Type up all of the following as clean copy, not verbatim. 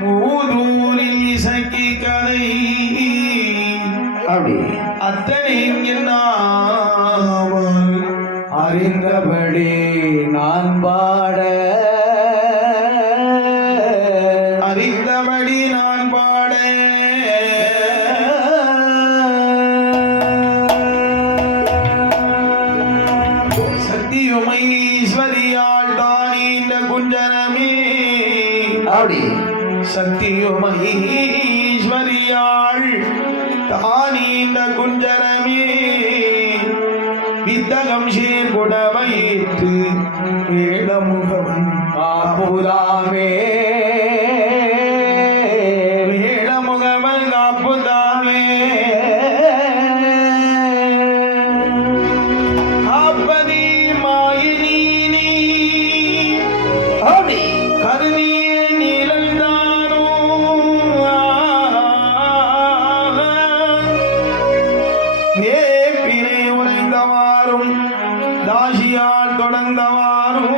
மூதூரில் இசைக்கு கதை அப்படி அத்தனையும் என்னாமல் அறிந்தபடி நான் பாட அறிந்தபடி நான் பாட சத்தியுமை ஈஸ்வரியால் தானே இந்த குஞ்சரமே அப்படி சத்தியுமை ஈஸ்வரியாள் தானே இந்த குஞ்சரமே வித்தகம் சேர்குடவையிற்று வேடமுகம் காப்புதாமே வேடமுகமல் காப்புதாமே காப்பதி மாயினி அப்படி கருதிய நீலந்தானோ ஏப்பினை உழைந்தவாறும் தாசியால் தொடர்ந்தவாறும்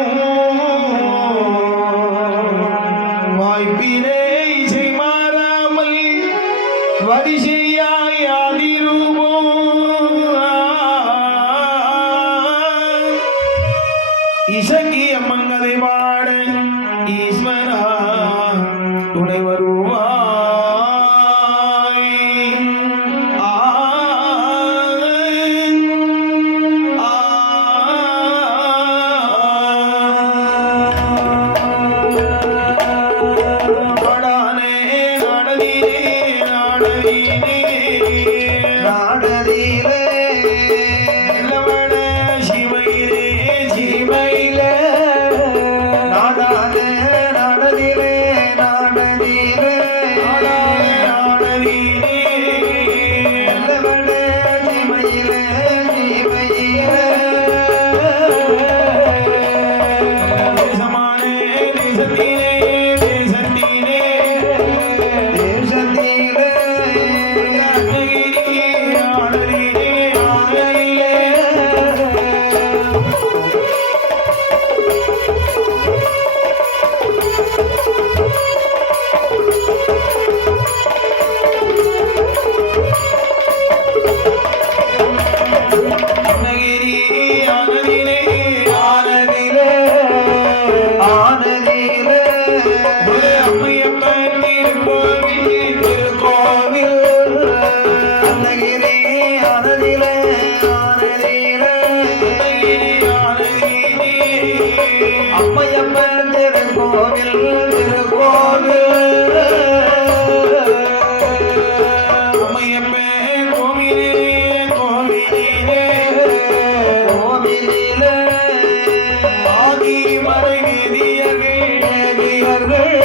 வாய்ப்பினை இசை மாறாமல் வரிசையாய் ஆதிரூபோ இசங்கி அம்மங்கதை பாட ஈஸ்வரா துணை வருவாய் நாடானே நாடலிலே நாடலிலே நாடலிலே நல்லவன சிவையிலே சிவையிலே நாடானே நாடலிலே நாடலிலே நாடானே நாடலிலே நல்லவனே ஜீமையிலே ஜீமையிலே தேசமானே தேசத்திலே தேசத்திலே தேசத்திலே அருணகிரி ஆடலிலே ஆடலிலே அருணகிரி ஆடலிலே ஆனதிலே ஆனதிலே ஒரு அம்மையப்பன் திருக்கோவில் திருக்கோவில் அன்னகிரி ஆனதிலே ஆனதிலே அருணகிரி ஆடலிலே அம்மையப்பன் திருக்கோவில் திருக்கோவில் அம்மையப்பன் கோவிலே கோவிலே கோவிலிலே ஆதி மறை வேதியர்கள் தேவியர்கள்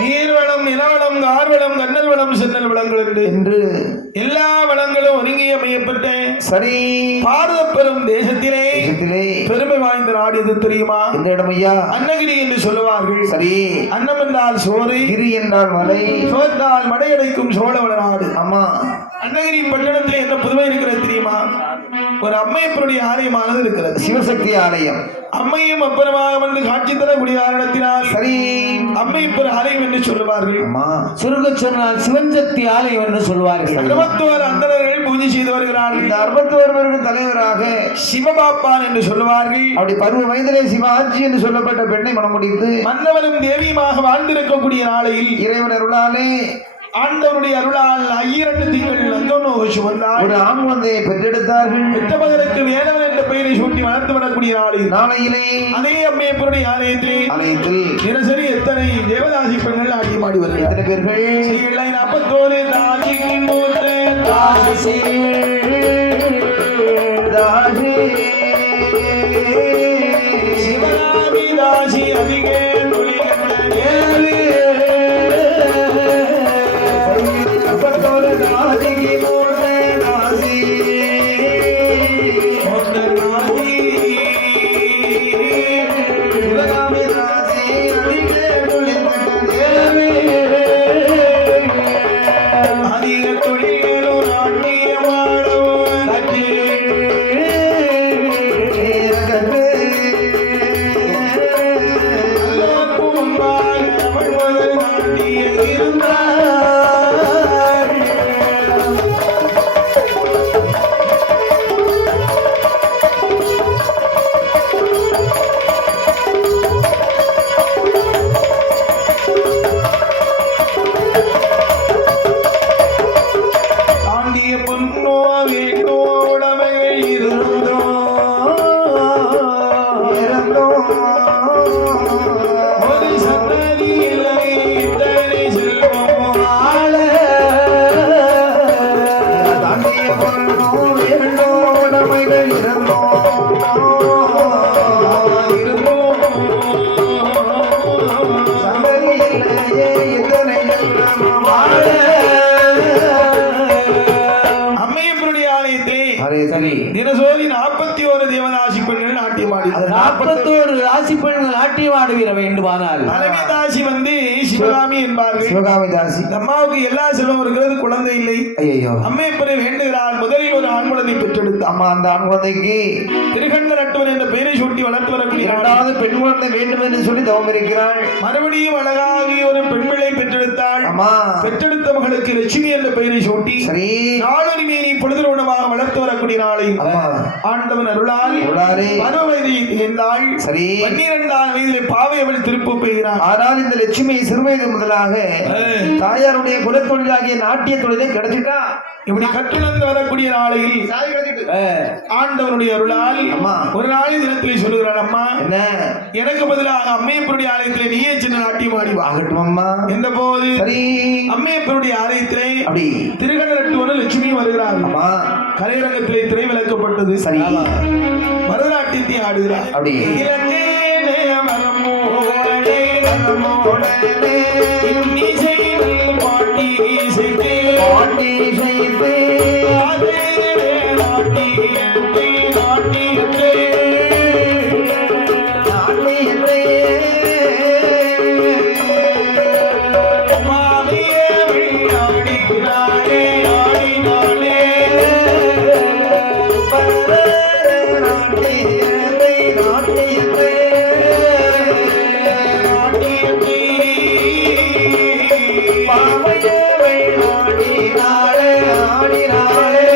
நீர்வளம் நிலவளம் கார்வளம் கண்ணல் வளம் சென்னல் வளங்கள் என்று என்று எல்லா வளங்களும் ஒருங்கி அமையப்பட்ட சரி பாரத பெரும் தேசத்திலே தேசத்திலே பெருமை வாய்ந்த நாடு எது தெரியுமா? இந்த இடம் ஐயா அன்னகிரி என்று சொல்லுவார்கள். சரி அன்னம் என்றால் சோறு, கிரி என்றால் மலை சோற்றால் மடையடைக்கும் சோழவள நாடு. அம்மா அன்னகிரி பட்டணத்திலே என்ன புதுமை இருக்கிறது தெரியுமா? ஒரு அம்மையப்பனுடைய ஆலயமானது இருக்கிறது. சிவசக்தி ஆலயம் அம்மையும் அப்பனமாக வந்து காட்சி தரக்கூடிய காரணத்தினால் சரி அம்மையப்பர் ஆலயம் என்று சொல்லுவார்கள். அம்மா சுருங்க சொன்னால் சிவஞ்சக்தி ஆலயம் என்று சொல்வார்கள். 61 அந்தணர்கள் பூஜை செய்து வருகிறார்கள். இந்த 61 பேருக்கு தலைவராக சிவபாப்பான் என்று சொல்லுவார்கள். அப்படி பருவ வயதிலே சிவாஜி என்று சொல்லப்பட்ட பெண்ணை மனம் முடித்து மன்னவனும் தேவியுமாக வாழ்ந்திருக்கக்கூடிய நாளையில் இறைவன் அருளாலே ஆண்டவருடைய அருளால் 2 திங்கள் அந்தோனோஷு வந்தார். ஒரு ஆண் குழந்தையை பெற்றெடுத்தார்கள். பெற்ற மகனுக்கு வேலவன் என்ற பெயரை சூட்டி வளர்த்து வரக்கூடிய நாளில் நாளையிலே அதே அம்மையப்பருடைய ஆலயத்தில் ஆலயத்தில் தினசரி எத்தனை தேவதாசி பெண்கள் ஆடி மாடி வருகிறார். எத்தனை பேர்கள் 41 தாசிக்கு மூத்த தாசி தாசி சிவகாமி தாசி அதிக நொழி கண்ட தேவி தாண்டிய பொன்னோ வேண்டோ உடமைகள் இருந்தோ ஒரு சந்ததியில் இத்தனை செல்வம் ஆள தாண்டிய பொன்னோ இரண்டோ உடைமைகள் இருந்தோ இருந்தோ சந்ததியிலேயே இத்தனை செல்வம் ஆள. அம்மையப்பருடைய ஆலயத்திலே அரே சரி தினசோதி 41 தேவதாசி பெண்கள் நாட்டியமாடி அது 41 ராசி பெண்கள் நாட்டியம் ஆடுவீர வேண்டுமானால் தலைமை தாசி வந்து சிவகாமி என்பார்கள். சிவகாமி தாசி. இந்த அம்மாவுக்கு எல்லா செல்வம் இருக்கிறது, குழந்தை இல்லை. ஐயோ அம்மையப்பரை வேண்டுகிறாள். முதலில் ஒரு ஆண் குழந்தை பெற்றெடுத்தார். அம்மா அந்த ஆண் குழந்தைக்கு திருகண்ட நட்டுவன் என்ற பெயரை சூட்டி வளர்த்து வரக்கூடிய இரண்டாவது பெண் குழந்தை வேண்டும் என்று சொல்லி தவம் இருக்கிறாள். மறுபடியும் அழகாகி ஒரு பெண் பிள்ளை பெற்றெடுத்தாள். அம்மா பெற்றெடுத்த மகளுக்கு லட்சுமி என்ற பெயரை சூட்டி சரி நாளொரு மீறி பொழுது உணவாக வளர்த்து வரக்கூடிய நாளை அம்மா ஆண்டவன் அருளால் அருளாலே 10 வயதை சேர்ந்தாள். சரி 12ஆம் வயதிலே பாவை அவள் திருப்பு பெய்கிறாள். ஆனால் இந்த லட்சுமி சிறுவயது முதலாக தாயாருடைய குலத்தொழிலாகிய நாட்டிய தொழிலை கிடைச்சிட்டா. இப்படி கற்றுணர்ந்து வரக்கூடிய நாளையில் ஆண்டவனுடைய அருளால் அம்மா ஒரு நாளை தினத்திலே சொல்லுகிறாள், அம்மா என்ன எனக்கு பதிலாக அம்மையப்பருடைய ஆலயத்திலே நீயே சின்ன நாட்டியம் ஆடிவா. ஆகட்டும் அம்மா. என்ற போது சரி அம்மையப்பருடைய ஆலயத்திலே அப்படி திருகண்ட நட்டுவன லட்சுமி வருகிறார். அம்மா கலையரங்கத்திலே திரை விளக்கப்பட்டது. சரி பரதநாட்டியத்தை ஆடுகிறார். அப்படி இலக்கேனே மரமோடே மரமோடே இன்னிசையில் பாட்டி இசைத்தே பாட்டி செய்து அதே நாட்டியத்தை நாட்டியத்தை நாட்டியத்தை மாலையே விளையாடிக்கிறாளே ஆடினாளே நாட்டியத்தை நாட்டியத்தை பாவையவை ஆடினாளே ஆடினாளே.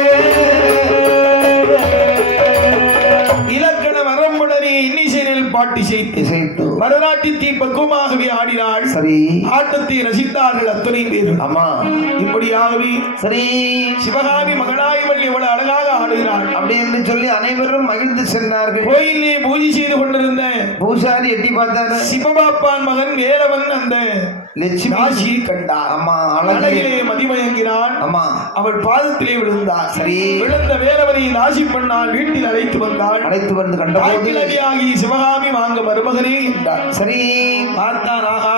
இலக்கண வரம்புடனே இன்னிசையில் பாட்டி செய்து இசைத்து பரதநாட்டியத்தை பக்குவமாகவே ஆடினாள். சரி ஆட்டத்தை ரசித்தார்கள் அத்தனை பேர். அம்மா இப்படியாகவே சரி சிவகாமி மகனாயவள் எவ்வளவு அழகாக ஆடுகிறாள். அப்படி என்று சொல்லி அனைவரும் மகிழ்ந்து சென்றார்கள். கோயிலே பூஜை செய்து கொண்டிருந்த பூசாரி எட்டி பார்த்தாரு. சிவபாப்பான் மகன் வேலவன் அந்த லட்சுமி ராசியை கண்டார். அம்மா அழகிலே அழகிலே மதிமயங்கினான். அம்மா அவள் பாதத்திலே விழுந்தார். சரி விழுந்த வேலவனை ராசி பண்ணால் வீட்டில் அழைத்து வந்தாள். அழைத்து வந்து கண்டபோது தாய்க்கிழவியாகி சிவகாமி வாங்க மருமகனே என்றார். சரி பார்த்தான். ஆஹா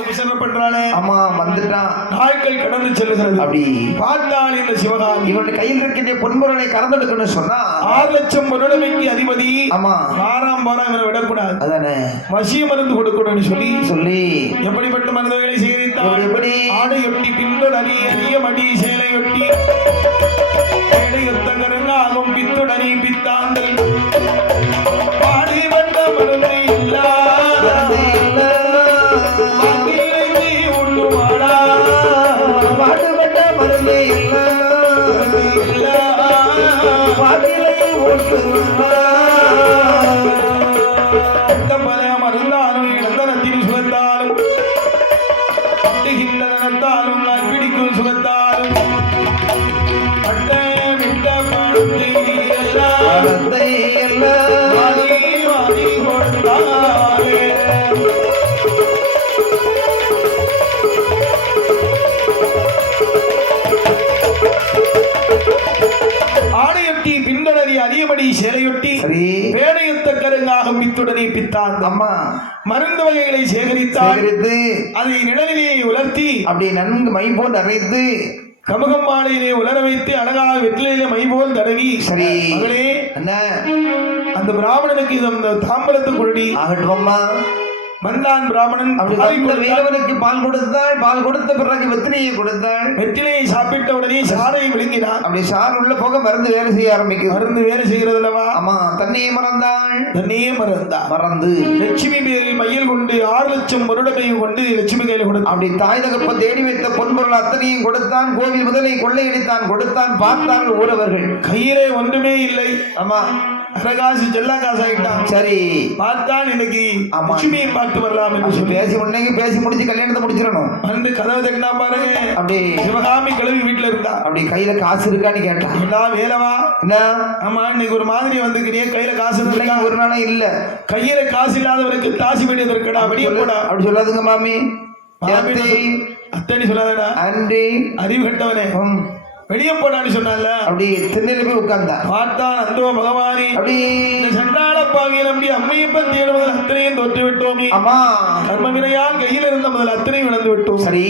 உபசரணம் பண்றானே. அம்மா வந்துட்டான். நாட்கள் கடந்து செல்கிறது. அப்படி பார்த்தான் இந்த சிவகாமி. இவனுடைய கையில் இருக்கின்ற பொன்பொருளை கறந்தெடுக்கணும் சொன்னா 6 லட்சம் பொருளுமைக்கு அதிபதி. ஆமா வாராம் போனா இவனை விடக்கூடாது, அதானே வசிய மருந்து கொடுக்கணும்னு சொல்லி சொல்லி எப்படிப்பட்ட மருந்துகளை சேகரித்தார். எப்படி ஆடையொட்டி பின்தொடர் அரிய மடி சேலையொட்டி ஏடையொத்தகரங்காகும் பித்துடனி பித்தாந்தல் பாடி வந்த மருந்தை இல்லாத உண்ணுவாடா பாடுபட்ட மருந்தே பாட்டிலை ஓட்டு மருந்தாலும் இளந்தனத்தின் சுகத்தாலும் பட்டுகின்ற தனத்தாலும் நான் பிடிக்கும் சுகத்தாலும் பட்ட விட்ட பணத்தை எல்லாம் வாரி வாரி கொண்டாரே. ஆடையொட்டி பின்தொடரி அரியபடி சேலையொட்டி சரி பேடையொத்த கருங்காக பித்துடனே பித்தான். அம்மா மருந்து வகைகளை சேகரித்தால் சேகரித்து அதை நிழலிலே உலர்த்தி அப்படி நன்கு மை போல் அரைத்து கமுகம்பாளையிலே உலர வைத்து அழகாக வெற்றிலையிலே மை போல் தடவி சரி மகளே என்ன அந்த பிராமணனுக்கு இந்த தாம்பரத்தை குடி. ஆகட்டும் அம்மா. வந்தான் பிராமணன். அப்படி வந்த வேலவனுக்கு பால் கொடுத்தாள். பால் கொடுத்த பிறகு வெற்றிலையை கொடுத்தாள். வெற்றிலையை சாப்பிட்ட உடனே சாரை விழுங்கினான். அப்படி சார் உள்ள போக மருந்து வேலை செய்ய ஆரம்பிக்குது. மருந்து வேலை செய்கிறது அல்லவா. ஆமா தன்னையே மறந்தாள். தன்னையே மறந்தான். மறந்து லட்சுமி பேரில் மையில் கொண்டு 6 லட்சம் வருடமையும் கொண்டு லட்சுமி கையில் கொடுத்தான். அப்படி தாய் தகப்ப தேடி வைத்த பொன்பொருள் அத்தனையும் கொடுத்தான். கோவில் முதலை கொள்ளையடித்தான் கொடுத்தான். பார்த்தார்கள் ஊரவர்கள் கையிலே ஒன்றுமே இல்லை. ஆமா அரகாசு செல்லா காசு ஆயிட்டான். சரி பார்த்தான் இன்னைக்கு ஆமா. லட்சுமியை பார்த்து வரலாம் என்று சொல்லி பேசி உன்னைக்கு பேசி முடிச்சு கல்யாணத்தை முடிச்சிடணும். வந்து கதவை தட்டினா பாருங்க, அப்படி சிவகாமி கிளவி வீட்டுல இருந்தா. அப்படி கையில காசு இருக்கான்னு கேட்டான். எல்லாம் வேலவா, என்ன ஆமா இன்னைக்கு ஒரு மாதிரி வந்துக்கிறியே, கையில காசு இருக்கா? ஒரு நாளும் இல்ல. கையில காசு இல்லாதவருக்கு தாசி வேண்டியது இருக்கடா, வெளியே போடா. அப்படி சொல்லாதுங்க மாமி. அத்தனை சொல்லாதடா, அன்றி அறிவு கட்டவனே, வெளியே போடான்னு சொன்னால. அப்படி திண்ணையில போய் உட்கார்ந்தா. பார்த்தான் அந்தோ பகவானே, அப்படி இந்த சண்டாள பாவியை நம்பி அம்மையை பத்தி முதல் அத்தனையும் தொட்டு விட்டோமே. ஆமா கர்மவினையால் கையில் இருந்த முதல் அத்தனையும் இழந்து விட்டோம். சரி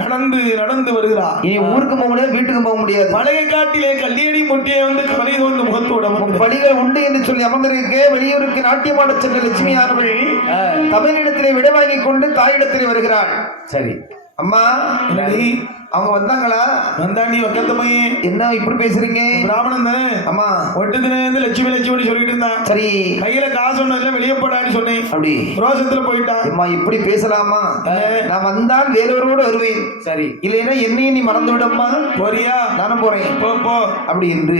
நடந்து நடந்து வருகிறா. இனி ஊருக்கு போக முடியாது, வீட்டுக்கு போக முடியாது. மலையை காட்டிலே கல்லியடி முட்டியை வந்து கவலை தோன்று முகத்தோட படிகள் உண்டு என்று சொல்லி அமர்ந்திருக்க வெளியூருக்கு நாட்டியமாட சென்ற லட்சுமி ஆனவள் தமிழிடத்திலே விட வாங்கி கொண்டு தாயிடத்திலே வருகிறாள். சரி அம்மா என்னடி அவங்க வந்தாங்களா? வந்தாண்டி வக்கத்த பையன், என்ன இப்படி பேசுறீங்க? பிராமணன் தானே. அம்மா ஒட்டுதுன்னு லட்சுமி லட்சுமி சொல்லிட்டு இருந்தான். சரி கையில காசு ஒண்ணு வெளியே போடான்னு சொன்னேன். அப்படி ரோசத்துல போயிட்டான். அம்மா இப்படி பேசலாமா? நான் வந்தால் வேறொருவரோடு வருவேன். சரி இல்லைன்னா என்னையும் நீ மறந்து விடம்மா. போறியா? நானும் போறேன். போ போ அப்படி என்று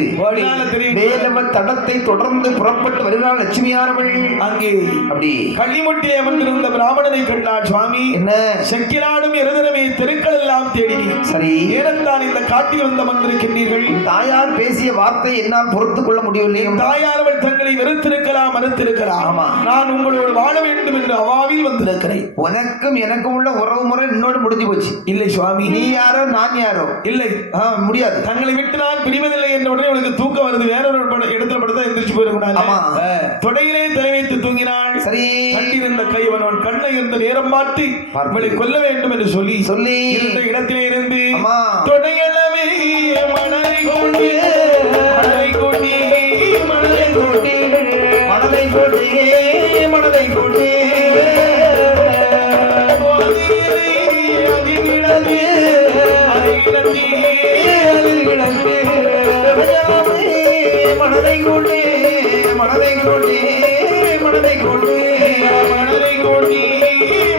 தெரியும். வேலவ தடத்தை தொடர்ந்து புறப்பட்டு வருகிறாள் லட்சுமியானவள். அங்கே அப்படி கள்ளிமுட்டிலே அமர்ந்திருந்த பிராமணனை கண்டாள். சுவாமி, என்ன செக்கிலாடும் இருதனமே தெருக்கள் எல்லாம் தேடினேன். சரி ஏனத்தான் இந்த காட்டில் வந்து அமர்ந்திருக்கின்றீர்கள்? தாயார் பேசிய வார்த்தை என்னால் பொறுத்துக் கொள்ள முடியவில்லை. தாயாரவள் தங்களை வெறுத்திருக்கலாம், மறுத்திருக்கலாம். ஆமா. நான் உங்களோடு வாழ வேண்டும் என்று அவாவில் வந்திருக்கிறேன். உனக்கும் எனக்கும் உள்ள உறவு முறை என்னோடு முடிஞ்சு போச்சு. இல்லை சுவாமி, நீ யாரோ நான் யாரோ இல்லை. முடியாது. தங்களை விட்டு நான் பிரிவதில்லை என்ற உடனே உனக்கு தூக்கம் வருது. வேறொரு இடத்துல படுத்தா எந்திரிச்சு போயிருக்கூடாது. ஆமா. தொடையிலே தலை வைத்து தூங்கினாள். சரி கண்டிருந்த கைவனவன் கண்ணை இருந்த நேரம் பார்த்து அவளை கொல்ல வேண்டும் என்று சொல்லி இருந்த இடத்திலே இருந்து தொடையளவே மணலை கொண்டு மணலை கொண்டு மணலை கொண்டு மணலை கொண்டு மணலை கொண்டு மனதை கொண்டு மனதை கொண்டு மனதை கொண்டு மனதை கொண்டு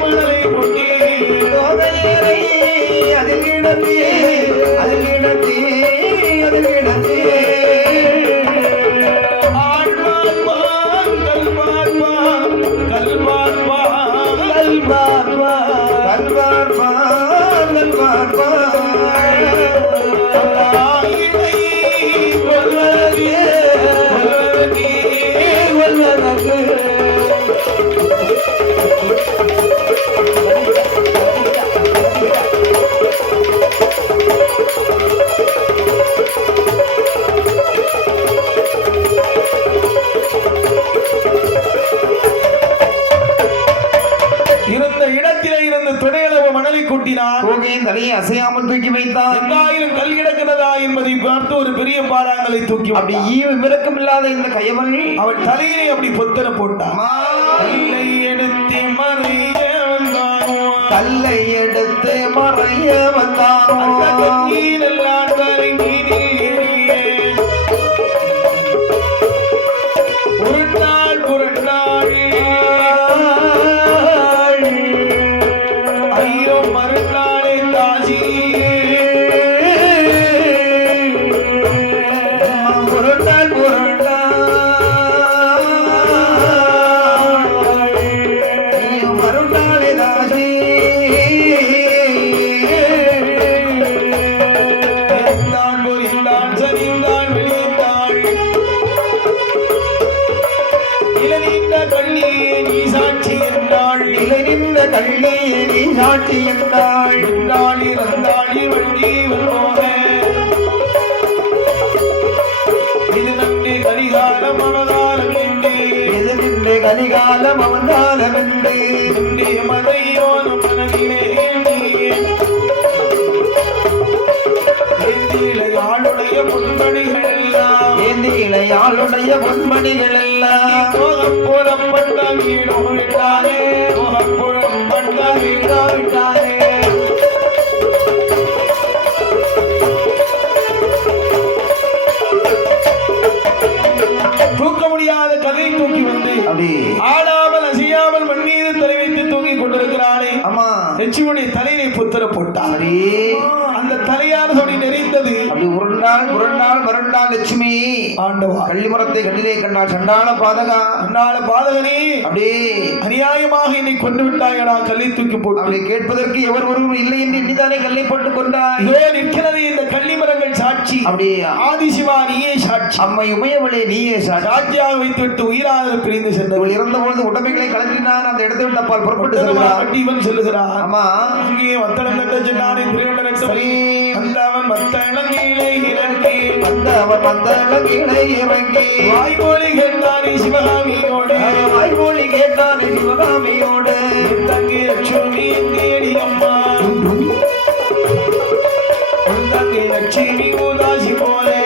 மனதை கொண்டு அதில் கிடந்து அதில் கிடந்து அதில் கிடந்து ஆழ்வார்பான் கல்வார்பான் கல்வார்பான் கல்வார்பான் கல்வார்பான் தலையை அசையாமல் தூக்கி வைத்தான். எங்காயிரம் கல் கிடக்கிறதா என்பதை பார்த்து ஒரு பெரிய பாறாங்களை தூக்கி அப்படி ஈவு மிரக்கம் இல்லாத இந்த கையவன் அவன் தலையிலே அப்படி பொத்தர போட்டான். கல்லை எடுத்து மறைய வந்தானோ, கல்லை எடுத்து மறைய வந்தானோ, நீரெல்லாம் கரை நீரில் ஏறியே உருட்டாள் புரட்டாள் ஐயோ மறுநாளே தாசி புரட்டாள் புரட்டாள் ஐயோ மறுநாளே தாசி இருந்தான் பொறிந்தான் சரிந்தான் வெளியேந்தான் இளநீண்ட கண்ணியே நீ சாட்சி என்றாள். இளநின்ற கண்ணியே நீ சாட்சி என்றாள். இருந்தாளி வந்தாளி வண்டி போக இது நன்றி கலிகாலம் அவதாரம் என்று இது நின்று கலிகாலம் அவதாரம் என்று மதையோன மனதிலே ஆளுடைய பொன்மணிகள் எல்லாம் இளையாளுடைய பொன்மணிகள் எல்லாம் புறப்பட்ட வீடோ விட்டாரே புறப்பட்ட வீடோ விட்டாரே தூக்க முடியாத கதையை தூக்கி வந்து ஆடாமல் அசையாமல் மண் மீது தலை வைத்து தூங்கி கொண்டிருக்கிறானே. ஆமா லட்சுமணி தலையை புத்த பொத்தர போட்டான். சரி, அந்த தலையானதோடி நெறிந்தது. அப்படி உருண்டாள் மருண்டாள் லட்சுமி ஆண்டவா, கள்ளிமரத்தை கண்ணிலே கண்டாள். சண்டாள பாதகா, அன்னால பாதகனே, அப்படியே அநியாயமாக என்னை கொண்டு விட்டாயடா, கல்லை தூக்கி போட்டு. அப்படி கேட்பதற்கு எவர் ஒருவர் இல்லை என்று எண்ணிதானே கல்லை போட்டு கொண்டாய். இதோ நிற்கிறது இந்த கள்ளிமரங்கள் சாட்சி. அப்படியே ஆதிசிவா நீயே சாட்சி. அம்மை உமையவளே நீயே சாட்சியாக வைத்துவிட்டு உயிராக பிரிந்து சென்றவள். இறந்தபொழுது உடமைகளை கலற்றினான். அந்த இடத்தை விட்டு அப்பால் புறப்பட்டு செல்கிறார். இவன் செல்லுகிறான். ஆமா, அங்கே வத்தளம் தட்ட சென்றானே திருவண்ண வந்தவன் வத்தளங்கீழை இறங்கி வாய்மொழி கேட்டானே சிவகாமியோடு தங்கி லட்சுமி தேடி அம்மா தங்கி லட்சுமி ஊதாசி போலே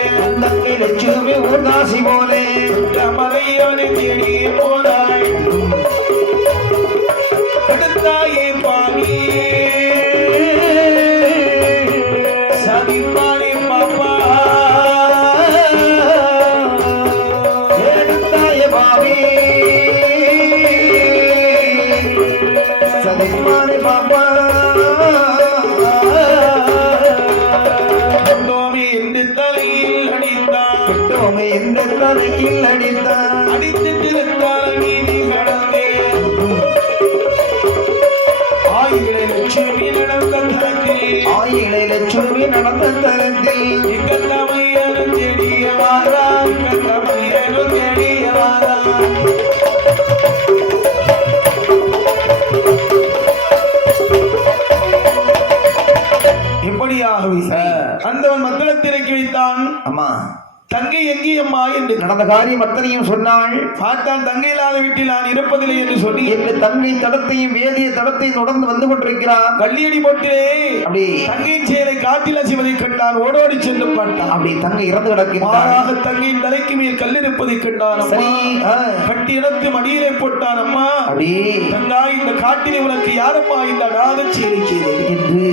மறையோடு தேடி போனாய் அடுத்தாயே பாவி சதிப்பானே பாப்பா எடுத்தாய பாவி சதிப்பானே பாப்பா என்று தலையில் அடித்தான். என்று தலையில் அடித்தான். அடித்து திருத்தால் நீதி கடந்தே ஆயிலை லட்சுமி நடந்த தரத்தில் இக்கத்தமையனும் தேடிய வாரான். இக்கத்தமையனும் தேடிய வாரான். இப்படியாகவே அந்தவன் மத்தளத்திறக்கி வைத்தான். அம்மா, தங்கை எங்கேயம்மா என்று நடந்த காரியம் அத்தனையும் சொன்னாள். பார்த்தான். தங்கை இல்லாத வீட்டில் நான் இருப்பதில்லை என்று சொல்லி என்று தங்கை தடத்தையும் வேதிய தடத்தையும் தொடர்ந்து வந்து கொண்டிருக்கிறான். கள்ளியடி போட்டு அப்படி தங்கையின் செயலை காட்டில் அசிவதை கண்டான். ஓடோடி சென்று பார்த்தான். அப்படி தங்கை இறந்து கிடக்கிறார். தங்கையின் தலைக்கு மேல் கல்லிருப்பதை கண்டான். சரி, கட்டி இனத்து மடியிலே போட்டான். அம்மா, அப்படி தங்கா, இந்த காட்டிலே உனக்கு யாரம்மா இந்த அநாத செயலை செய்தது என்று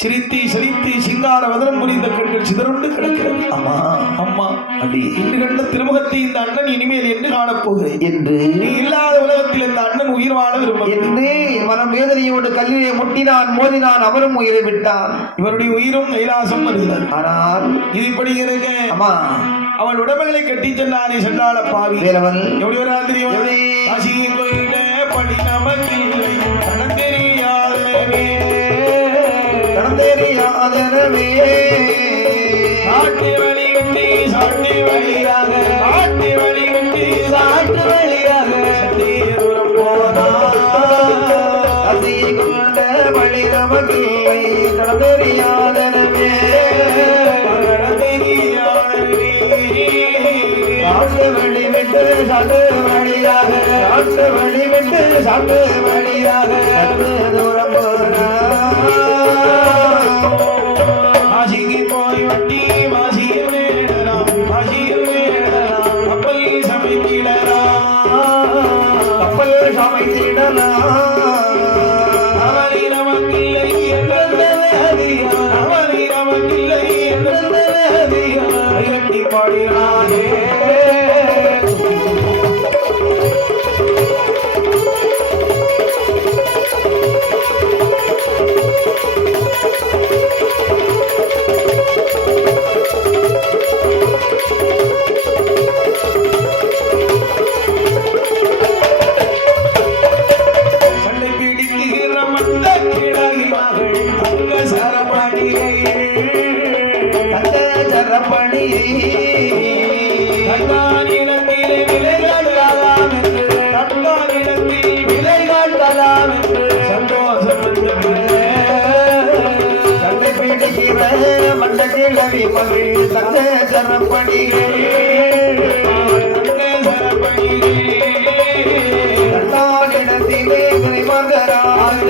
சிரித்து சிரித்து சிங்கார வதனம் புரிந்த கண்கள் சிதறுண்டு கிடக்கிறது. அம்மா, அம்மா, அப்படி இன்று கண்ட திருமுகத்தை இந்த அண்ணன் இனிமேல் என்று காணப்போகிறேன் என்று நீ இல்லாத உலகத்தில் இந்த அண்ணன் உயிர் வாழ என்று மனம் வேதனையோடு கல்லிலே முட்டினான், மோதினான். அவரும் உயிரை விட்டான். இவருடைய உயிரும் கைலாசம் வருகிறது. ஆனால் இது இப்படி இருக்க அம்மா, அவன் உடம்புகளை கட்டி சென்றானே சென்றால பாவி. வேலவன் எப்படி ஒரு ஆத்திரியம் காசியின் கோயில படி நமக்கில்லை நடந்தேறியாதனவே சாட்டி வழி விட்டு சாட்டி வழியாக சாட்டி வழி விட்டு சாட்டு வழியாக தூரம் போனா அசையை கொண்ட வழி நமக்கில்லை. நடந்தேறியாதனவே சாட்டு வழி விட்டு சாட்டு வழியாக சாட்டு வழி விட்டு சாட்டு வழியாக தூரம் போனா காசிக்கு போய் வட்டி வாசியில் வேடலாம் வாசியில் வேடலாம் கப்பல் சமைத்திடலாம் கப்பல் சமைத்திடலாம். அவனை நமக்கில்லை என்றே அதிகம் அவனை நமக்கில்லை என்றே அதிகம் கட்டி பாடினானே மண்டகிழவி மகிழ் தங்க சரப்பணிகள் கண்ணாடிடத்திலே மகராக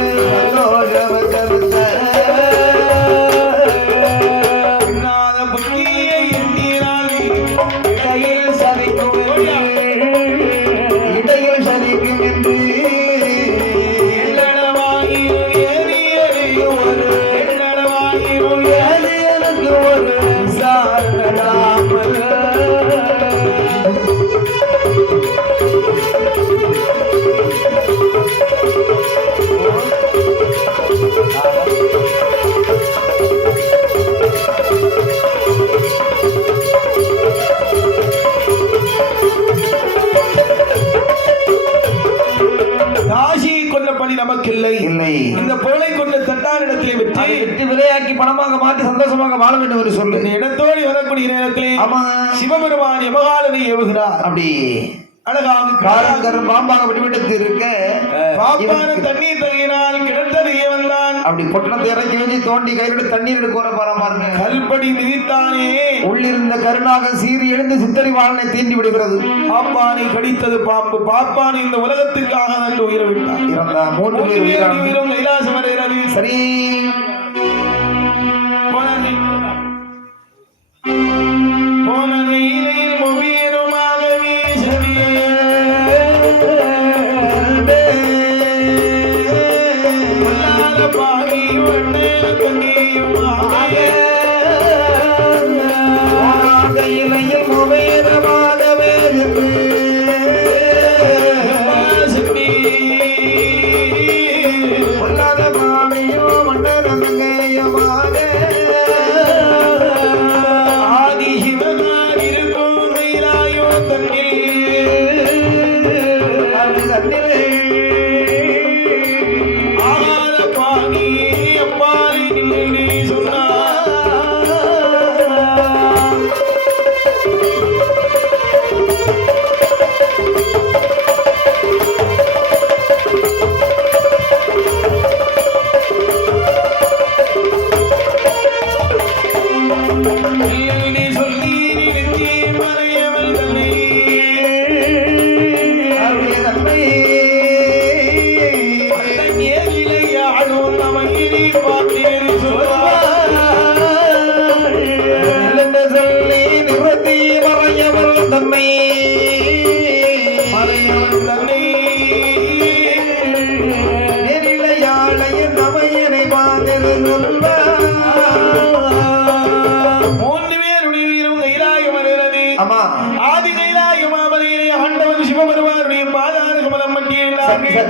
புத்தியை எண்ணினாலே இடையில் சதிக்கும் என்று எட்டு விலையாக்கி பணமாக மாற்றி சந்தோஷமாக வாழ வேண்டும் என்று சொல்லு. இந்த இடத்தோடி வரக்கூடிய நேரத்திலே ஆமா சிவபெருமான் யமகாலனை ஏவுகிறார். அப்படி அழகாக காரங்கரும் பாம்பாக விடுவிட்டு இருக்க பாப்பான தண்ணீர் தகையினால் கிணற்றறிய வந்தான். அப்படி பொட்டணத்தை இறக்கி வச்சு தோண்டி கையோடு தண்ணீர் எடுக்க பாருங்க. கல்படி மிதித்தானே உள்ளிருந்த கருணாக சீறி எழுந்து சித்தரி வாழனை தீண்டி விடுகிறது. பாப்பானை கடித்தது பாம்பு. பாப்பானை இந்த உலகத்திற்காக நல்ல உயிர விட்டார். இறந்த 3 பேர் உயிரும் கைலாசம் அடைகிறது. சரி போனதையில் மொழியனுமாகவே பாகி இலையில் முவேதமாகவே பொல்லாத மாமியோ மன்னரங்கையமாக ஆதி சிவனார் இருக்கும் கைலாயோ தன்னிலே ஆகாத பாகி அப்பாலை நின்று சொன்னார்.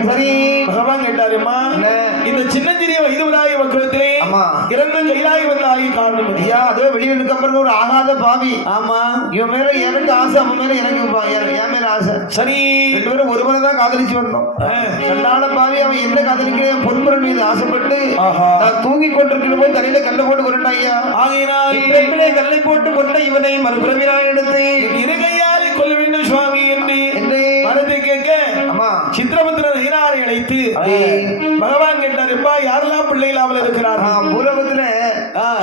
சரி பகவான் கேட்டாருமா, இந்த சின்னஞ்சிறிய வயதுவராய மக்களத்திலே இறந்து கைலாய வந்தாகி காரணம் ஐயா. அதோ வெளியிட்டு அப்புறம் ஒரு ஆகாத பாவி. ஆமா, இவன் மேல எனக்கு ஆசை, அவன் மேல எனக்கு என் மேல ஆசை. சரி, 2 பேரும் ஒருவரை தான் காதலிச்சு வந்தோம். ரெண்டான பாவி அவன் என்ன காதலிக்கிறேன் பொன்புறன் மீது ஆசைப்பட்டு நான் தூங்கி கொண்டிருக்கிற போது தலையில கல்லை போட்டு கொண்டா ஐயா. ஆகையினாலே கல்லை போட்டு கொண்ட இவனை மறுபிறவினான் எடுத்து இருகையாரை கொள்ள வேண்டும் சுவாமி என்று மனதை கேட்க சித்திரபுத்திரன் ஐயனாரை அழைத்து பகவான் கேட்டாருப்பா, யாரெல்லாம் பிள்ளை இல்லாமல் இருக்கிறார்? பூலகத்துல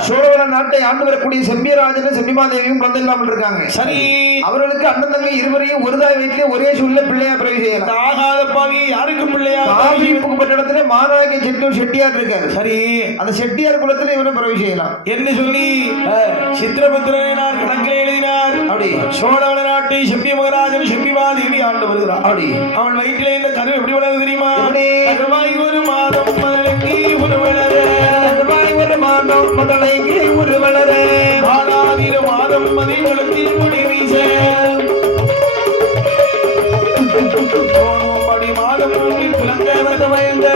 சோழவள நாட்டை ஆண்டு வரக்கூடிய செம்பியராஜன் செம்பிமாதேவியும் குழந்தை இல்லாமல் இருக்காங்க. சரி, அவர்களுக்கு அண்ணன் தங்கை இருவரையும் ஒரு தாய் வீட்டிலே ஒரே சூழ்நிலை பிள்ளையா பிறகு செய்யலாம். ஆகாத பாவி யாருக்கும் பிள்ளையா? புகப்பட்ட இடத்துல மாநாயக செட்டியார் இருக்காரு. சரி, அந்த செட்டியார் குலத்துல இவனை பிறகு செய்யலாம் என்று சொல்லி சித்திரபுத்திரனார் கணக்கில் எழுதினார். அப்படி சோழவள நாட்டை செம்பிய மகராஜன் செம்பிமாதேவி ஆண்டு வருகிறார். அப்படி அவன் வயிற்றிலே இந்த கரு எப்படி வளர்ந்து தெரியுமா? ஒரு மாதம் மதலைக்கு ஒரு வளர, ஒரு மாதம் மதலைக்கு ஒரு வளர, மாதாதிர மாதம் மதி வளர்த்தில் முடி வீச, படி மாதம் ஒன்றில் துலங்க வந்தமயங்க,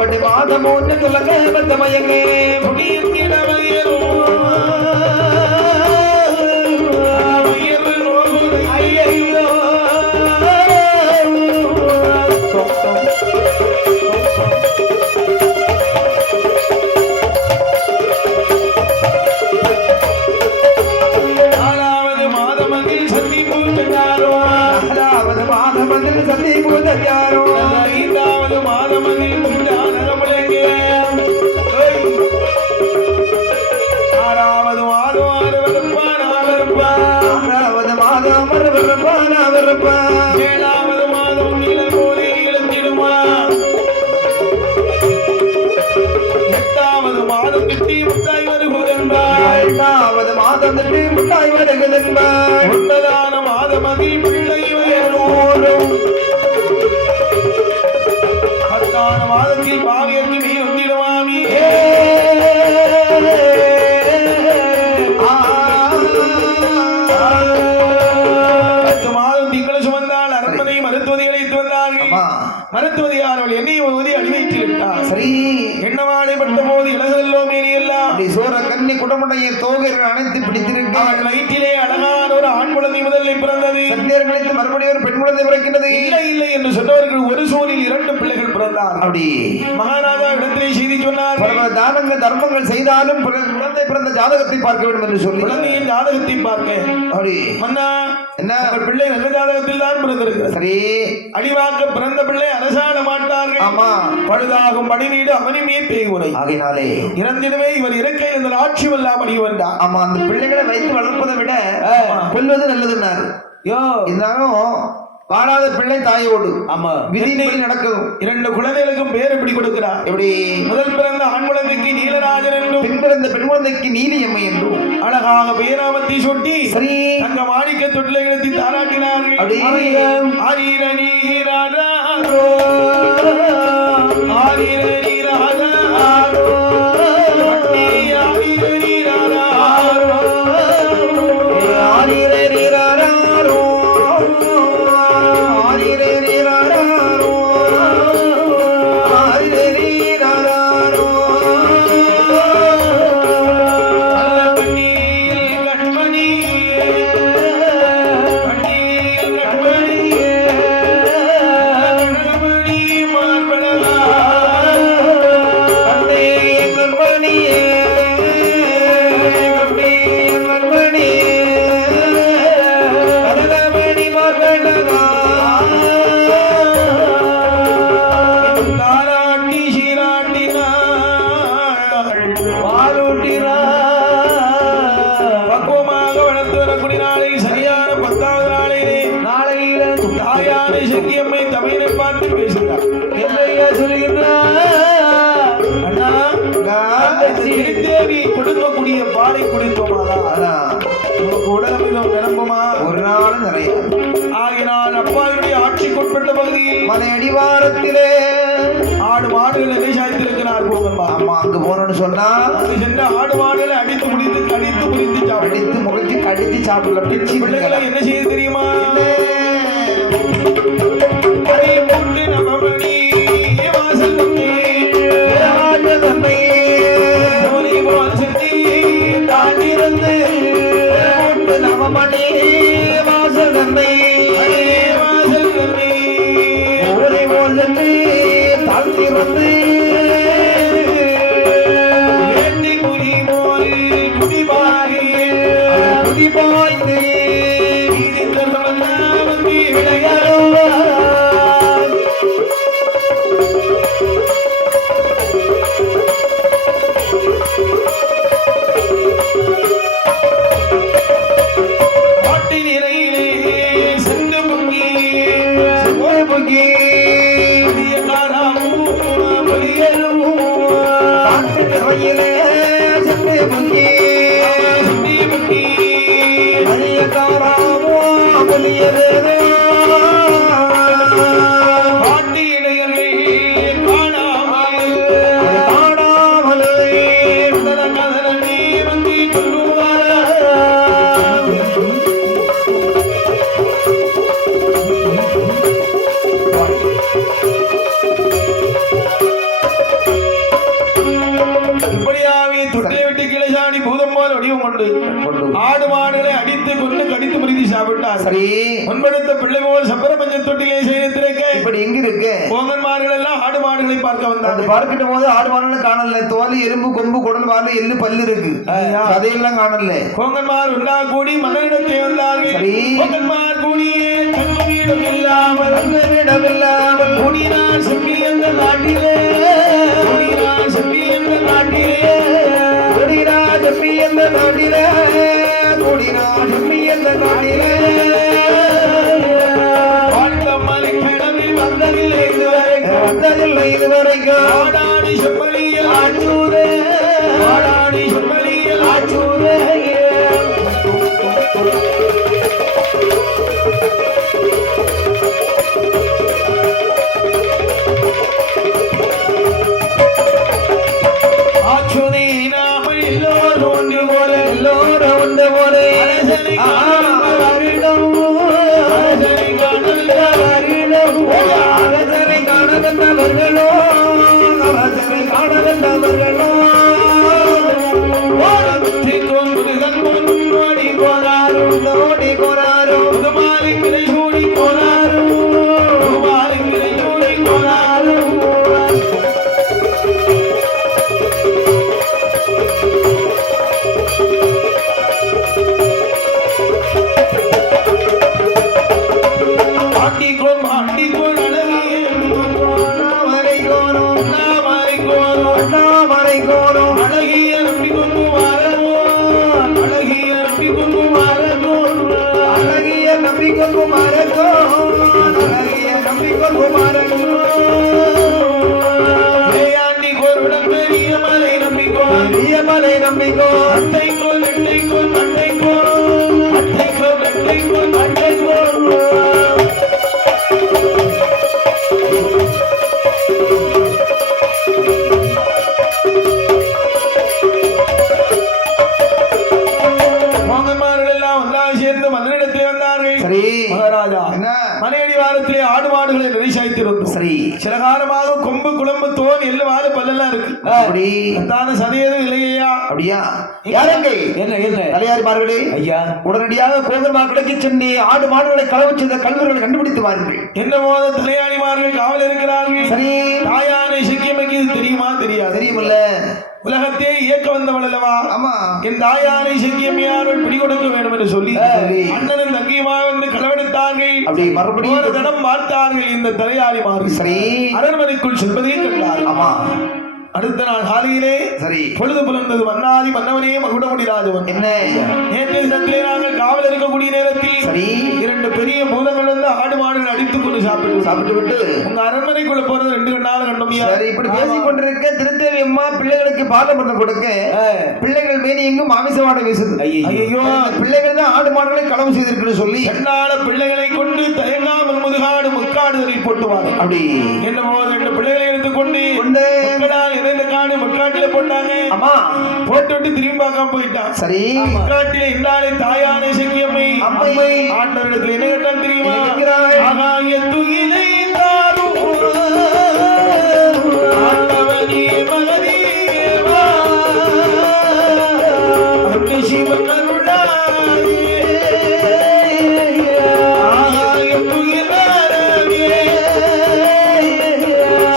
படி மாதம் ஒன்று துலங்க வந்தமயங்க, முடியின் வயரோ ஐயோ சந்திப்பூதோ 5வது மாதமதில் 6வது மாதம் மறுவருப்பான் 7வது மாதம் நிலமோதி இழந்திடுமா, 8வது மாதம் திட்டி முட்டாய் வருகுதென்பார், 8வது மாதம் திட்டி முட்டாய் வருகுதென்பார், 9வது மாதமதில் பிள்ளை வயலோடும், 10வது மாதத்தில் பாவியற்கு நீ ஒந்திடுவாமி, 10 மாதம் திங்கள் சுமந்தால் அரண்மனை மருத்துவதை அழைத்து வந்தார்கள். மருத்துவதையார் அவள் எண்ணெய் ஓதி அடிவைத்து விட்டார். சரி, எண்ணவாடைப்பட்ட போது இலகல்லோ மீறி எல்லாம் சோர கண்ணி குடமுடைய தோகைகள் அனைத்து பிடித்திருக்கு. அவள் வயிற்றிலே அழகான ஒரு ஆண் குழந்தை முதலில் பிறந்தது. சத்தியர்களுக்கு மறுபடியும் ஒரு பெண் குழந்தை பிறக்கின்றது. இல்லை இல்லை என்று சொன்னவர்கள் ஒரு சூரில் 2 பிள்ளைகள் பிறந்தார். அப்படி மகாராஜா இடத்திலே செய்தி சொன்னார். பல தானங்கள் தர்மங்கள் செய்தாலும் குழந்தை பிறந்த ஜாதகத்தை பார்க்க வேண்டும் என்று சொல்லி குழந்தையின் ஜாதகத்தை பார்க்க அப்படி மன்னா என்ன உங்கள் பிள்ளை நல்ல ஜாதகத்தில் தான் பிறந்திருக்கிறது. சரி அடிவாக்க பிறந்த பிள்ளை அரசாண மாட்டார்கள். ஆமா பழுதாகும் பணிவீடு அவனுமே பேய்வுரை. ஆகையினாலே இறந்திடவே இவர் இருக்கை இந்த ஆட்சி வல்லாம் அடி வந்தார். ஆமா அந்த பிள்ளைகளை வைத்து வளர்ப்பதை விட கொல்வது நல்லதுன்னாரு. இருந்தாலும் வாழாத பிள்ளை தாயோடு ஆமா விதிநெறி நடக்கும். 2 குழந்தைகளுக்கும் பேர் எப்படி கொடுக்கிறார்? எப்படி முதல் பிறந்த ஆண் குழந்தைக்கு நீலராஜன் என்றும் பின் பிறந்த பெண் குழந்தைக்கு நீலியம்மை என்றும் அழகாக பேராமத்தை சொட்டி சரி தங்க மாணிக்க தொட்டிலை எழுத்தி தாராட்டினார்கள். அப்படி ஆரீரீராரோ, ஆரீரீராரோ, வட்டி ஆரீரீராரோ, ஆரிரரிரரரோ, ஆரிரரிரரரோ, ஆரிரரிரரரோ. கண்ணியில் கண்மணியே, கண்ணியில் கண்மணியே, கண்மணி மார்பழகா, கண்ணே கண்மணியே, கண்ணே கண்மணியே, கனகமணி மார்பழகா. தாராட்டி சீராட்டினாள், பக்குவமாக வளர்ந்து வரக்கூடிய நாளில் சரியான 10வது நாளிலே நாளையில தாயான சக்கியம்மை தமிழை பார்த்து பேசுகிறார். என்னையா சொல்லுகிறார்? அண்ணா தேவி கொடுக்கக்கூடிய பாலை குடித்தோமாதா அதான் உனக்கு உடலமிதம் நிரம்புமா? ஒரு நாள் நிறைய ஆகினால் அப்பாவுடைய ஆட்சிக்குட்பட்ட பகுதியில் மலை அடிவாரத்திலே ஆடு மாடுகளை விவசாயத்திருக்கிறார் போகமா. ஆமா அங்க போனோம்னு சொன்னா அங்கு சென்ற ஆடு மாடுகளை அடித்து முடித்து கடித்து முடித்து சாப்பிடு. அடித்து முகத்தி கடித்து சாப்பிடலாம் பிச்சு பிள்ளைகளை என்ன செய்ய தெரியுமா? அதை போட்டு நமபடி வாசல் தம்பி, ஜோலி போல் செட்டி தாண்டிருந்து போட்டு நவமணி வாசல் தந்தை அடே வாசல் தம்பி, ஊரை போல் சென்று தாழ்த்தி வந்து வேட்டி குறி போல் குடிபாரி குதி பாய்ந்து வந்து விளையாடும். பாட்டி நிறையிலே சென்று பொங்கி பொங்கி புதிய காராமும் பொலியலும் காட்டு நிறையிலே சென்று பொங்கி சுண்டி பொங்கி மரிய காராமோ பொலியதேனோ பாட்டி இடையரை காணாமல் காணாமல் கதறி வந்து கொள்ளுவார். இப்படியாவே தொட்டை விட்டு கிளசாடி பூதம் போல வடிவம் கொண்டு ஆடு மாடுகளை அடித்து கொண்டு கடித்து முறித்து சாப்பிட்டார். சரி முன்படுத்த பிள்ளை போல் சப்பர பஞ்ச தொட்டிலே செய்ய திரைக்க இப்படி எங்க இருக்கு கோங்கன்மார்கள் எல்லாம் ஆடு மாடுகளை பார்க்க அந்த வந்தாங்க. பார்க்கிட்ட போது ஆடு மாடுன்னு காணல. தோல் எலும்பு கொம்பு குடல் வாழை எள்ளு பல்லு இருக்கு. அதையெல்லாம் காணல. கோங்கன்மார் ஒன்றா கூடி மன்னனிடத்தை வந்தார்கள். சரி. கோங்கன்மார் கூடியே தன்னுமிடம் இல்லாமல் இடமில்லாமல் கூடினார் செப்பி என்ற நாட்டிலே, கூடினார் செப்பி என்ற நாட்டிலே, கொடிராஜப்பி என்ற நாட்டிலே, கொடிராஜப்பி என்ற நாட்டிலே வாழ்த்தம்மலை கிடவில் வந்ததில்லை இதுவரைக்கும், வந்ததில்லை இதுவரைக்கும். ஆடாடி செம்மறியில் ஆச்சூரே ஆடாடி செம்மறியில் ஆச்சூரே ஆச்சுத நம்பிக்கோ அட்டைக்கோல் அட்டைக்கோல் அட்டைக்கோல் அட்டைக்கோல் அட்டைக்கோல் அட்டைக்கோல் சரி மகாராஜா என்ன மனையடி வாரத்திலே ஆடு மாடுகளை நினைச்சாய்த்திருந்தோம். சரி சில காலமாக கொம்பு குழம்பு தோல் எள்ளு வாழை பல்லெல்லாம் இருக்கு. அப்படி தான சதையதும் இல்லையா? அப்படியா யாருங்க என்ன என்ன தலையாரிமார்களே ஐயா உடனடியாக கோதர்மா கிடக்கு சென்று ஆடு மாடுகளை களவு செய்த கல்வர்களை கண்டுபிடித்து வாருங்கள். என்ன போத தலையாளிமார்கள் காவல் இருக்கிறார்கள். சரி தாயான சிக்கியமைக்கு இது தெரியுமா தெரியாது? தெரியுமில்ல உலகத்தை இயக்க வந்தவள் அல்லவா? ஆமா என் தாயாரை சிக்கியமையார்கள் பிடிகொடுக்க வேண்டும் என்று சொல்லி அண்ணனும் தங்கியுமா வந்து களவெடுத்தார்கள். அப்படி மறுபடியும் ஒரு தினம் பார்த்தார்கள் இந்த தலையாளிமார்கள். சரி அரண்மனைக்குள் செல்வதே கண்டார். ஆமா அடுத்த நாள் காலையிலே சரி பொழுது புலர்ந்தது. மன்னாதி மன்னவனே மகுடமுடி ராஜவன் என்ன நேற்றைய தினத்திலே நாங்கள் காவல் இருக்கக்கூடிய நேரத்தில் சரி இரண்டு பெரிய பூதங்கள் வந்து ஆடு மாடுகள் அடித்துக் கொண்டு சாப்பிட்டு விட்டு உங்க அரண்மனைக்குள்ள போறது 2 கண்ணால கண்டோமியா. சரி இப்படி பேசிக் கொண்டிருக்க திருத்தேவி அம்மா பிள்ளைகளுக்கு பாலபந்தம் கொடுக்க பிள்ளைகள் மேனி எங்கும் மாமிசவாடை வீசுது. ஐயோ பிள்ளைகள் தான் ஆடு மாடுகளை களவு செய்திருக்குன்னு சொல்லி கண்ணால பிள்ளைகளை கொண்டு தயங்காமல் முதுகாடு முக்காடுதலை போட்டுவாங்க. அப்படி என்ன போது 2 பிள்ளைகளை எடுத்துக்கொண்டு மக்களால் இணைந்த காடு முக்காட்டில போட்டாங்க. ஆமா போட்டு விட்டு திரும்பி பார்க்காம போயிட்டான். சரி முக்காட்டில இன்னாலே தாயான சக்கியம்மை அம்மை ஆண்டவரிடத்தில் என்ன கேட்டால் தெரியுமா? கேட்கிறாய் ஆகாய துயிலை தாரும் ஆண்டவனே மகதேவா அங்கு சிவன் அருளாயே ஆகாய துயிலாரே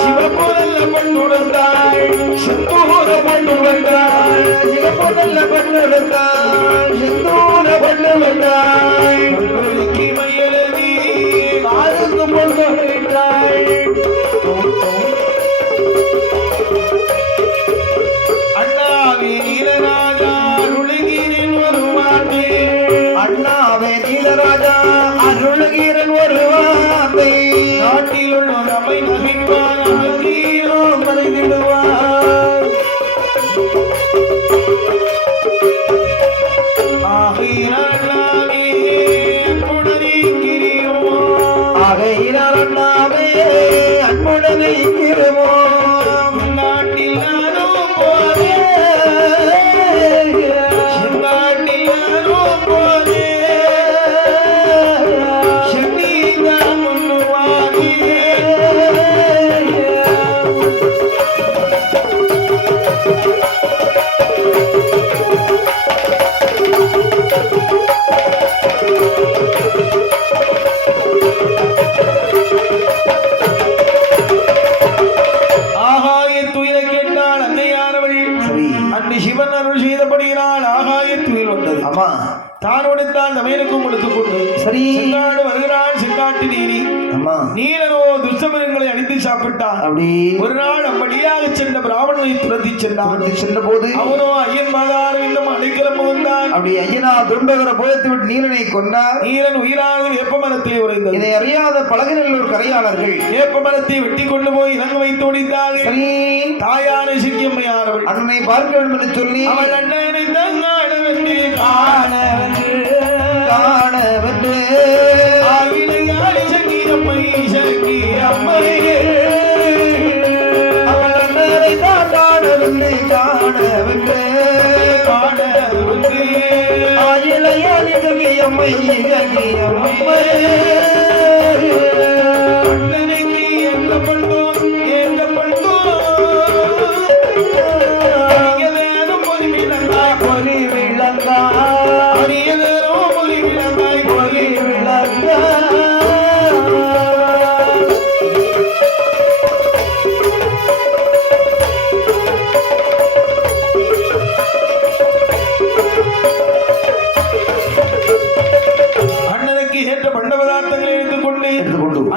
சிவபுரல்ல பண்ணுடந்தாள் செந்தூர பண்ணுவந்தாள் சிவப்பொன்னல்ல பண்ணுவந்தாள் செந்தூர பண்ணுவந்தாள் பொருளுக்கு மயலதி காருக்கு பொன்னுவந்தாள் அண்ணாவே நீலராஜா அருளுகிறேன் வருவானே அண்ணாவே நீலராஜா அருள்கீரன் வருவாத்தை நாட்டில் உள்ள நம்மை நகைப்பான் அகதீரோ மறைந்திடுவார் ஆகையினாலே அன்புடனே ஆகையினால் அண்ணாவே அன்புடனே இருக்கிறோம் நாட்டில் நானும் போதே நாட்டில் நானும் போதே சென்னி நான் முன்னுவாதே ஆகாயத்துயிலை கேட்டால் அன்னையானவள் சரி அன்னை சிவன் அருள் செய்தபடியினால் ஆகாயத்துயில் வந்தது. ஆமா தான் உடைத்தால் தமையனுக்கும் கொடுத்துக்கொண்டு சரி செங்காடு வருகிறான் செங்காட்டு நீரி ஆமா நீலனோ துஷ்டமிருகங்களை அடித்து சாப்பிட்டான். அப்படி ஒரு நாள் அப்படியாக சென்ற பிராமணனை துரத்தி சென்றான். சென்ற போது அவனோ ஐயன் மாதார் இன்னும் அடைக்கலம் புகுந்தான். அப்படி ஐயனா துன்பகர போயத்து விட்டு நீலனை கொண்டார். நீலன் உயிரானது வேப்ப மரத்திலே உறைந்தது. இதை அறியாத பழகினல்லூர் கரையாளர்கள் வேப்ப மரத்தை வெட்டி கொண்டு போய் இறங்க வைத்து ஒடித்தார்கள். சரி தாயான சிக்கியம்மையானவள் அண்ணனை பார்க்க வேண்டும் என்று சொல்லி அவள் அண்ணனை தங்காட வெற்றி காண காண வந்து ஆவிலையாடி சங்கீரம்மை சங்கீரம்மை அவள் அண்ணனை தான் காணவில்லை காண வந்து காண வெற்றி ஆயிலையாடி அம்மை அம்மை அண்ணனுக்கு எந்த பண்டோம் எந்த பண்டோம் அறியதேனும் பொறி விளங்காய் பொறி விளங்கா அறியதேனும் பொறி விளங்காய் பொறி விளங்கா அண்ணனுக்கு ஏற்ற பண்ட பதார்த்தங்களை எடுத்துக்கொண்டு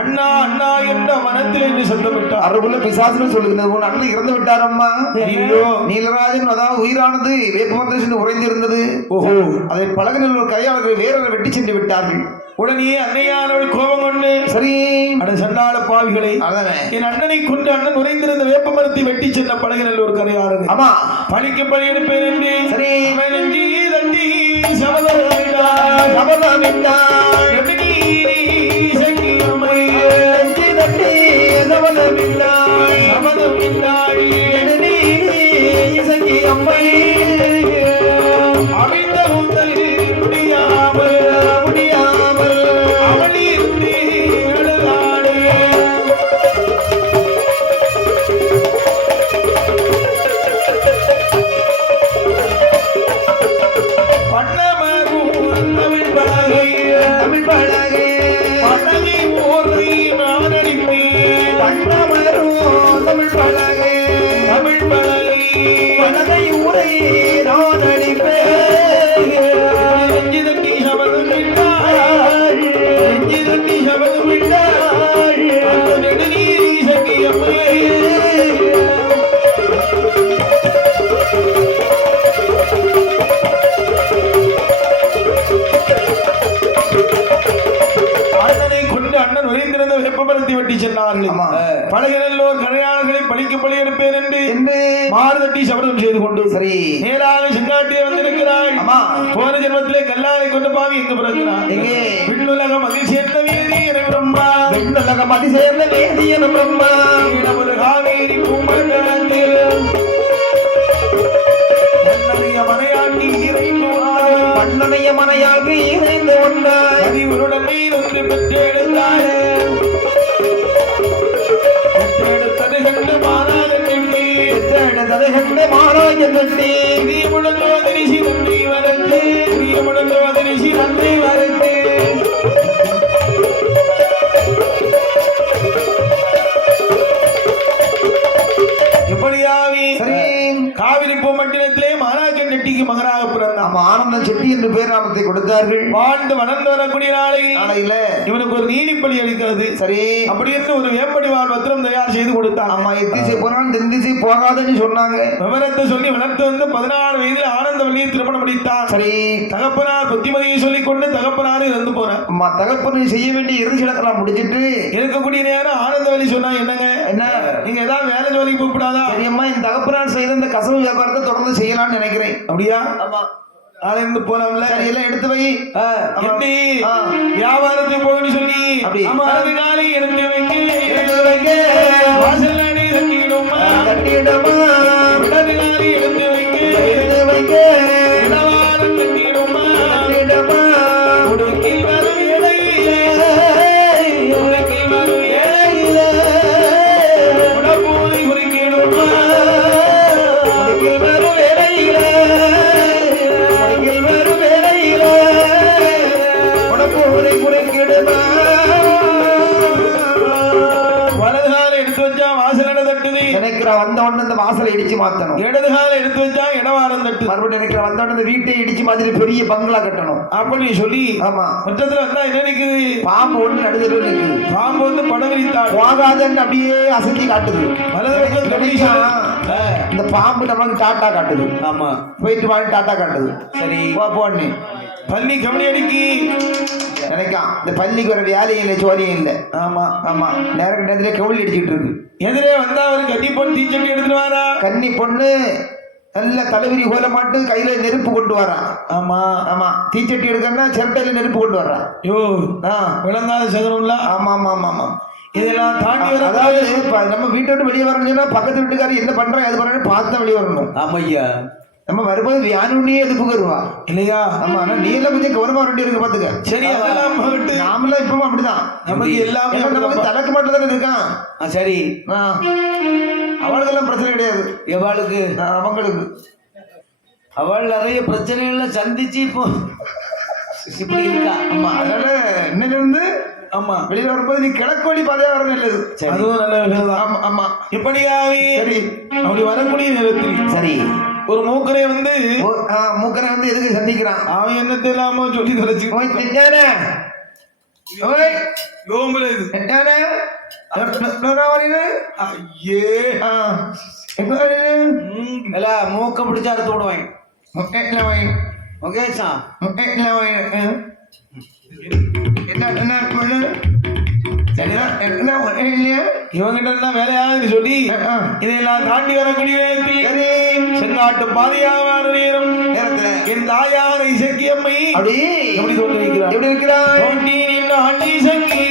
அண்ணா அண்ணா என்ற மனத்தில் என்று சத்தமிட்டார். அருகுல பிசாசுன்னு சொல்லுகிறது போல அண்ணன் இறந்து விட்டார் அம்மா. ஐயோ நீலராஜன் அதாவது உயிரானது வேப்பமரத்தில் உறைந்திருந்தது. ஓஹோ அதை பழகினர் கையாளர்கள் வேறொரு வெட்டி சென்று விட்டார்கள். உடனே அன்னையானவள் கோபம் கொண்டு சரி அட சண்டாள பாவிகளை அதானே என் அண்ணனை கொண்டு அண்ணன் உறைந்திருந்த வேப்ப மரத்தை வெட்டி சென்ற படகில் ஒரு கரையாறுங்க ஆமா பழிக்கு பழி எடுப்பேன் என்று சரி நெஞ்சி தண்டி சபதமிட்டார் சபதமிட்டார் எப்படி சங்கியம்மை நெஞ்சி தட்டி சபதமிட்டார் சபதமிட்டாள் எண்ணி இசங்கி அம்மை அவிழ்ந்த உந்தல் முடியாமல் முடியாமல் அவளி இருந்து எழுதாடு பண்ணமரும் தமிழ் பலகை தமிழ் பழகே பழகி ஊரை நான் அடிப்பேன் பண்ணமரும் தமிழ் பழகே தமிழ் பலகை பழகை உரை நான் அடிப்பேன் நெஞ்சு தட்டி சபதம் விட்டாள் நெஞ்சு தட்டி சபதம் விட்டாள் அந்த நெடுநீரி சங்கியம்மை அண்ணனை கொண்டு அண்ணன் உறைந்திருந்த வெப்பமரத்தை வெட்டி சென்றார்கள் ஆமா. பழகினல்லோர் கரையாளர்களை பழிக்கு பழி எடுப்பேன் என்று என்று மாறு தட்டி சபதம் செய்து கொண்டு சரி நேராக செங்காட்டியே வந்திருக்கிறாள் ஆமா. போன ஜென்மத்திலே கல்லாலை கொண்டு பாவி எங்கு பிறக்கிறார் எங்கே? விண்ணுலக மகிழ்ச்சி என்ற வீதி என பிரம்மா விண்ணுலக மதி சேர்ந்த வேதியன பிரம்மா நமது காவேரி பூமண்டலத்தில் என்னுடைய மனையாட்டி இறைந்தோனாள் பண்ணனைய மனையாக இணைந்து ஒன்றாய் பதிவுருடன் நீருந்து பெற்றெடுத்தாள் பெற்றெடுத்தது கண்டு மாறாத கண்ணி எடுத்ததை கண்டு மாறாய் நட்டி பிரியமுடன் அதிரிசி நன்றி வரந்து பிரியமுடன் அதிரிசி நன்றி வரந்து எப்படியாவி சரி காவிரி பூமண்டலத்திலே மாணாக்கன் நெட்டிக்கு மகனாக பிறந்தான் நம்ம ஆனந்தன் செட்டி என்று பேர் நாமத்தை கொடுத்தார்கள் வாழ்ந்து வளர்ந்து வரக்கூடிய நாளையில் நாளையில இவனுக்கு ஒரு நீதிப்படி அளிக்கிறது சரி அப்படி என்று ஒரு வேப்படி வாழ் பத்திரம் தயார் செய்து கொடுத்தான் ஆமா எத்திசை போனாலும் தென் திசை போகாதுன்னு சொன்னாங்க விவரத்தை சொல்லி வளர்த்து வந்து 16 வயதில் ஆனந்தவள்ளியை திருமணம் முடித்தான் சரி தகப்பனார் புத்திமதியை சொல்லிக் கொண்டு தகப்பனார் இறந்து போனார் அம்மா தகப்பனை செய்ய வேண்டிய இறுதி இடத்தெல்லாம் முடிச்சிட்டு இருக்கக்கூடிய நேரம் ஆனந்தவள்ளி சொன்னா என்னங்க என்ன நீங்க ஏதாவது வேலை ஜோலிக்கு கூப்பிடாதா சரியம்மா இந்த தகப்பனார் செய்த இந்த கசவு வியாபாரத்தை தொடர்ந்து செய்யலாம்னு நினைக்கிறேன் அப்படியா ஆமா ஆனந்து போனோம்ல சரி எல்லாம் எடுத்து வை எப்படி ஆ. வியாபாரத்துக்கு போகணும்னு சொல்லி அப்படி. அது நாளை எடுத்து வைக்க எடுத்து வைக்க வாசல் நாடி தட்டிடுமா கட்டிடமா இடது நாளை எடுத்து வைக்க எடுத்து வைக்க இடவாரம் தட்டிடுமா கட்டிடமா உடுக்கில் வரும் இடையிலே உடுக்கில் வரும் இடையிலே உடம்பூதி குறிக்கிடுமா உலகில் வரும் வேளையிலே உலகில் வரும் வேளையிலே உனக்கு உரை குறைக்கிடுமா வலது காலை எடுத்து வச்சா வாசல் நட தட்டுது நினைக்கிற வந்த உடனே இந்த வாசலை இடிச்சு மாத்தணும் இடது காலை எடுத்து வச்சா இடவாரம் தட்டு மறுபடியும் நினைக்கிற வந்த உடனே இந்த வீட்டை இடிச்சு மாதிரி பெரிய பங்களா கட்டணும் அப்படி சொல்லி ஆமா முற்றத்துல வந்தா என்ன நிக்குது பாம்பு ஒண்ணு நடுதல் இருக்குது பாம்பு வந்து படம் விரித்தாள் போகாதன்னு அப்படியே அசைச்சி காட்டுது வலது பக்கம் கணேசா, கணேசா. இந்த பாம்பு நமக்கு டாட்டா காட்டுது ஆமா போயிட்டு வாங்க டாட்டா காட்டுது சரி போன்னு பள்ளி கவனி அடிக்கி நினைக்கான் இந்த பள்ளிக்கு வர வேலையும் இல்லை சோழியும் இல்லை ஆமா ஆமா நேரத்துல கவுளி அடிச்சுட்டு இருக்கு எதிரே வந்தா அவரு கட்டி போட்டு தீச்சட்டி எடுத்துட்டு வாரா கன்னி பொண்ணு நல்ல தலைவிரி கோல மாட்டு கையில நெருப்பு கொண்டு வரான் ஆமா ஆமா தீச்சட்டி எடுக்கன்னா சிரட்டையில நெருப்பு கொண்டு வர்றான் யோ ஆ விளங்காத சதுரம்ல ஆமா ஆமா ஆமா ஆமா இதெல்லாம் தாண்டி வர அதாவது இப்ப நம்ம வீட்டை விட்டு வெளியே வரணும்னு சொன்னா பக்கத்து வீட்டுக்காரர் என்ன பண்றாங்க அது பண்றாங்க பார்த்து தான் வெளியே வரணும் ஆமையா நம்ம வரும்போது யானுன்னே எதுக்கு வருவா இல்லையா ஆமா ஆனா நீ எல்லாம் கொஞ்சம் கவனமா வண்டி இருக்கு பாத்துக்க சரி அதெல்லாம் போட்டு நாமெல்லாம் இப்பவும் அப்படிதான் நமக்கு எல்லாமே ஏன்னா நமக்கு அப்படிதான். தனக்கு மட்டும் தானே இருக்கான் சரி அவளுக்கெல்லாம் பிரச்சனை கிடையாது எவாளுக்கு அவங்களுக்கு அவள் நிறைய பிரச்சனைகளை சந்திச்சு இப்போ இப்படி இருக்கா ஆமா அதனால இன்னையில இருந்து ஆமா வெளியில வரும்போது நீ கிழக்கு வழி பாதையா வர நல்லது சரி. அதுவும் நல்ல விஷயம் தான் ஆமா ஆமா இப்படியாவே சரி அப்படி வரக்கூடிய நேரத்தில் சரி ஒரு மூக்கரை வந்து மூக்கரை வந்து எதுக்கு சந்திக்கிறான் அவன் என்ன தெரியாம சொல்லி தொலைச்சு ஓய் திட்டானே ஓய் யோம்பல இது திட்டானே ஐயே இல்ல மூக்க பிடிச்சா அறுத்து விடுவாங்க முகேஷா இவங்கிட்ட இருந்தா வேலையாகுது சொல்லி இதையெல்லாம் தாண்டி வரக்கூடிய செங்காட்டு பாதையாக நேரம் என் தாயான இசக்கியம்மை எப்படி தோன்றி வைக்கிறார் எப்படி இருக்கிறார் தோண்டி நின்ற ஆண்டி சங்கி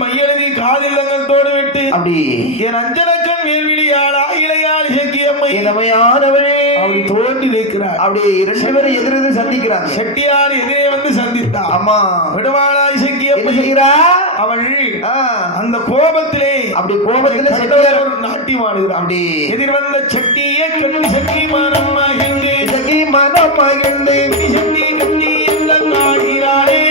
மையெழுதி காதில்லங்கத்தோடு விட்டு அப்படி என் அஞ்சலக்கண் மேல்விழியாளா இளையாள் இசக்கியம்மை இளமையானவனே அப்படி தோண்டி நிற்கிறார். அப்படி இரண்டு பேரும் எதிரெது சந்திக்கிறாங்க. செட்டியார் எதிரே வந்து சந்தித்தா அம்மா விடுவாளா இசக்கியம்மை செய்கிறா அவள் அந்த கோபத்திலே அப்படி கோபத்திலே செட்டியார் ஒரு நாட்டியம் ஆடுகிறார். அப்படி எதிர் வந்த செட்டியே கண்ணி சக்கி மனம் மகிழ்ந்து சக்கி மனம் மகிழ்ந்து சட்டி கட்டி எல்லாம் ஆடுகிறாரே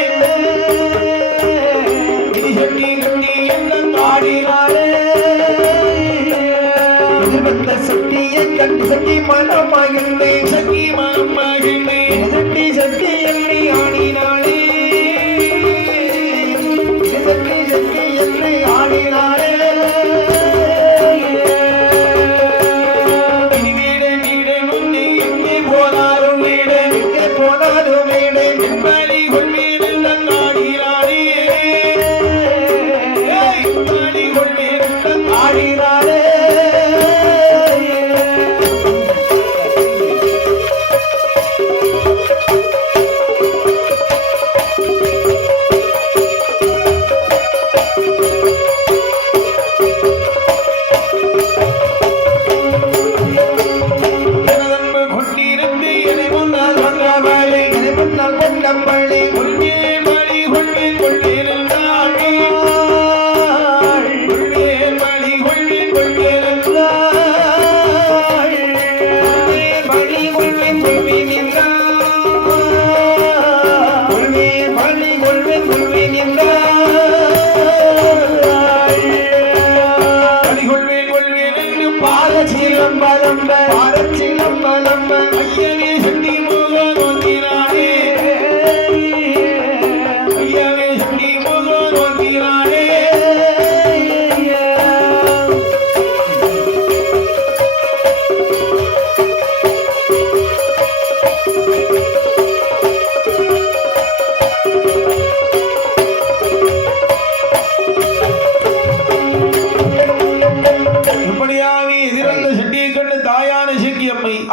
சட்டி கட்டி எல்லாம் ஆடுகிறாரே எதிர்வந்த சட்டியை கட்டி சக்கி மனம் மகிழ்ந்து சக்கி மனம் மகிழ்ந்து சட்டி சட்டி எண்ணி ஆடினாளே சட்டி சட்டி எண்ணி ஆடினாளே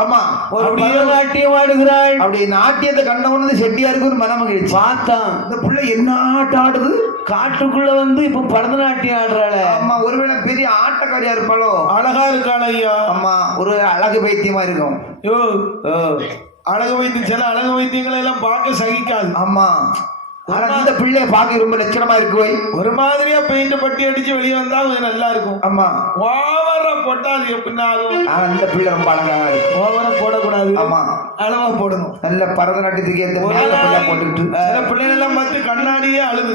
ஆமா ஒரு ஆடுகிறாள். அப்படி நாட்டியத்தை கண்டவனது செட்டியாருக்கு ஒரு மனமகிழ்ச்சி. பார்த்தான், இந்த பிள்ளை என்ன ஆட்டம் ஆடுது. காட்டுக்குள்ள வந்து இப்ப பரதநாட்டியம் ஆடுறாள. ஆமா, ஒருவேளை பெரிய ஆட்டக்காரியா இருப்பாளோ. அழகா இருக்காள் ஐயா. ஆமா, ஒரு அழகு பைத்தியமா இருக்கும். யோ அழகு வைத்தியம், சில அழகு வைத்தியங்களை எல்லாம் பார்க்க சகிக்காது. ஆமா, ஆனா இந்த பிள்ளைய பார்க்க ரொம்ப லட்சணமா இருக்கு. ஒரு மாதிரியா பெயிண்ட் பட்டி அடிச்சு வெளியே வந்தா கொஞ்சம் நல்லா இருக்கும். ஆமா, ஓவரா போட்டா அது எப்படின்னா ஆகும். ஆனா இந்த பிள்ளை ரொம்ப அழகா இருக்கு. ஓவரா போடக்கூடாது. ஆமா, அளவா போடணும். நல்ல பரதநாட்டியத்துக்கு ஏற்ற ஒரு மேல நாள் போட்டுக்கிட்டு சில பிள்ளைகள் எல்லாம் பார்த்து கண்ணாடியே அழுது.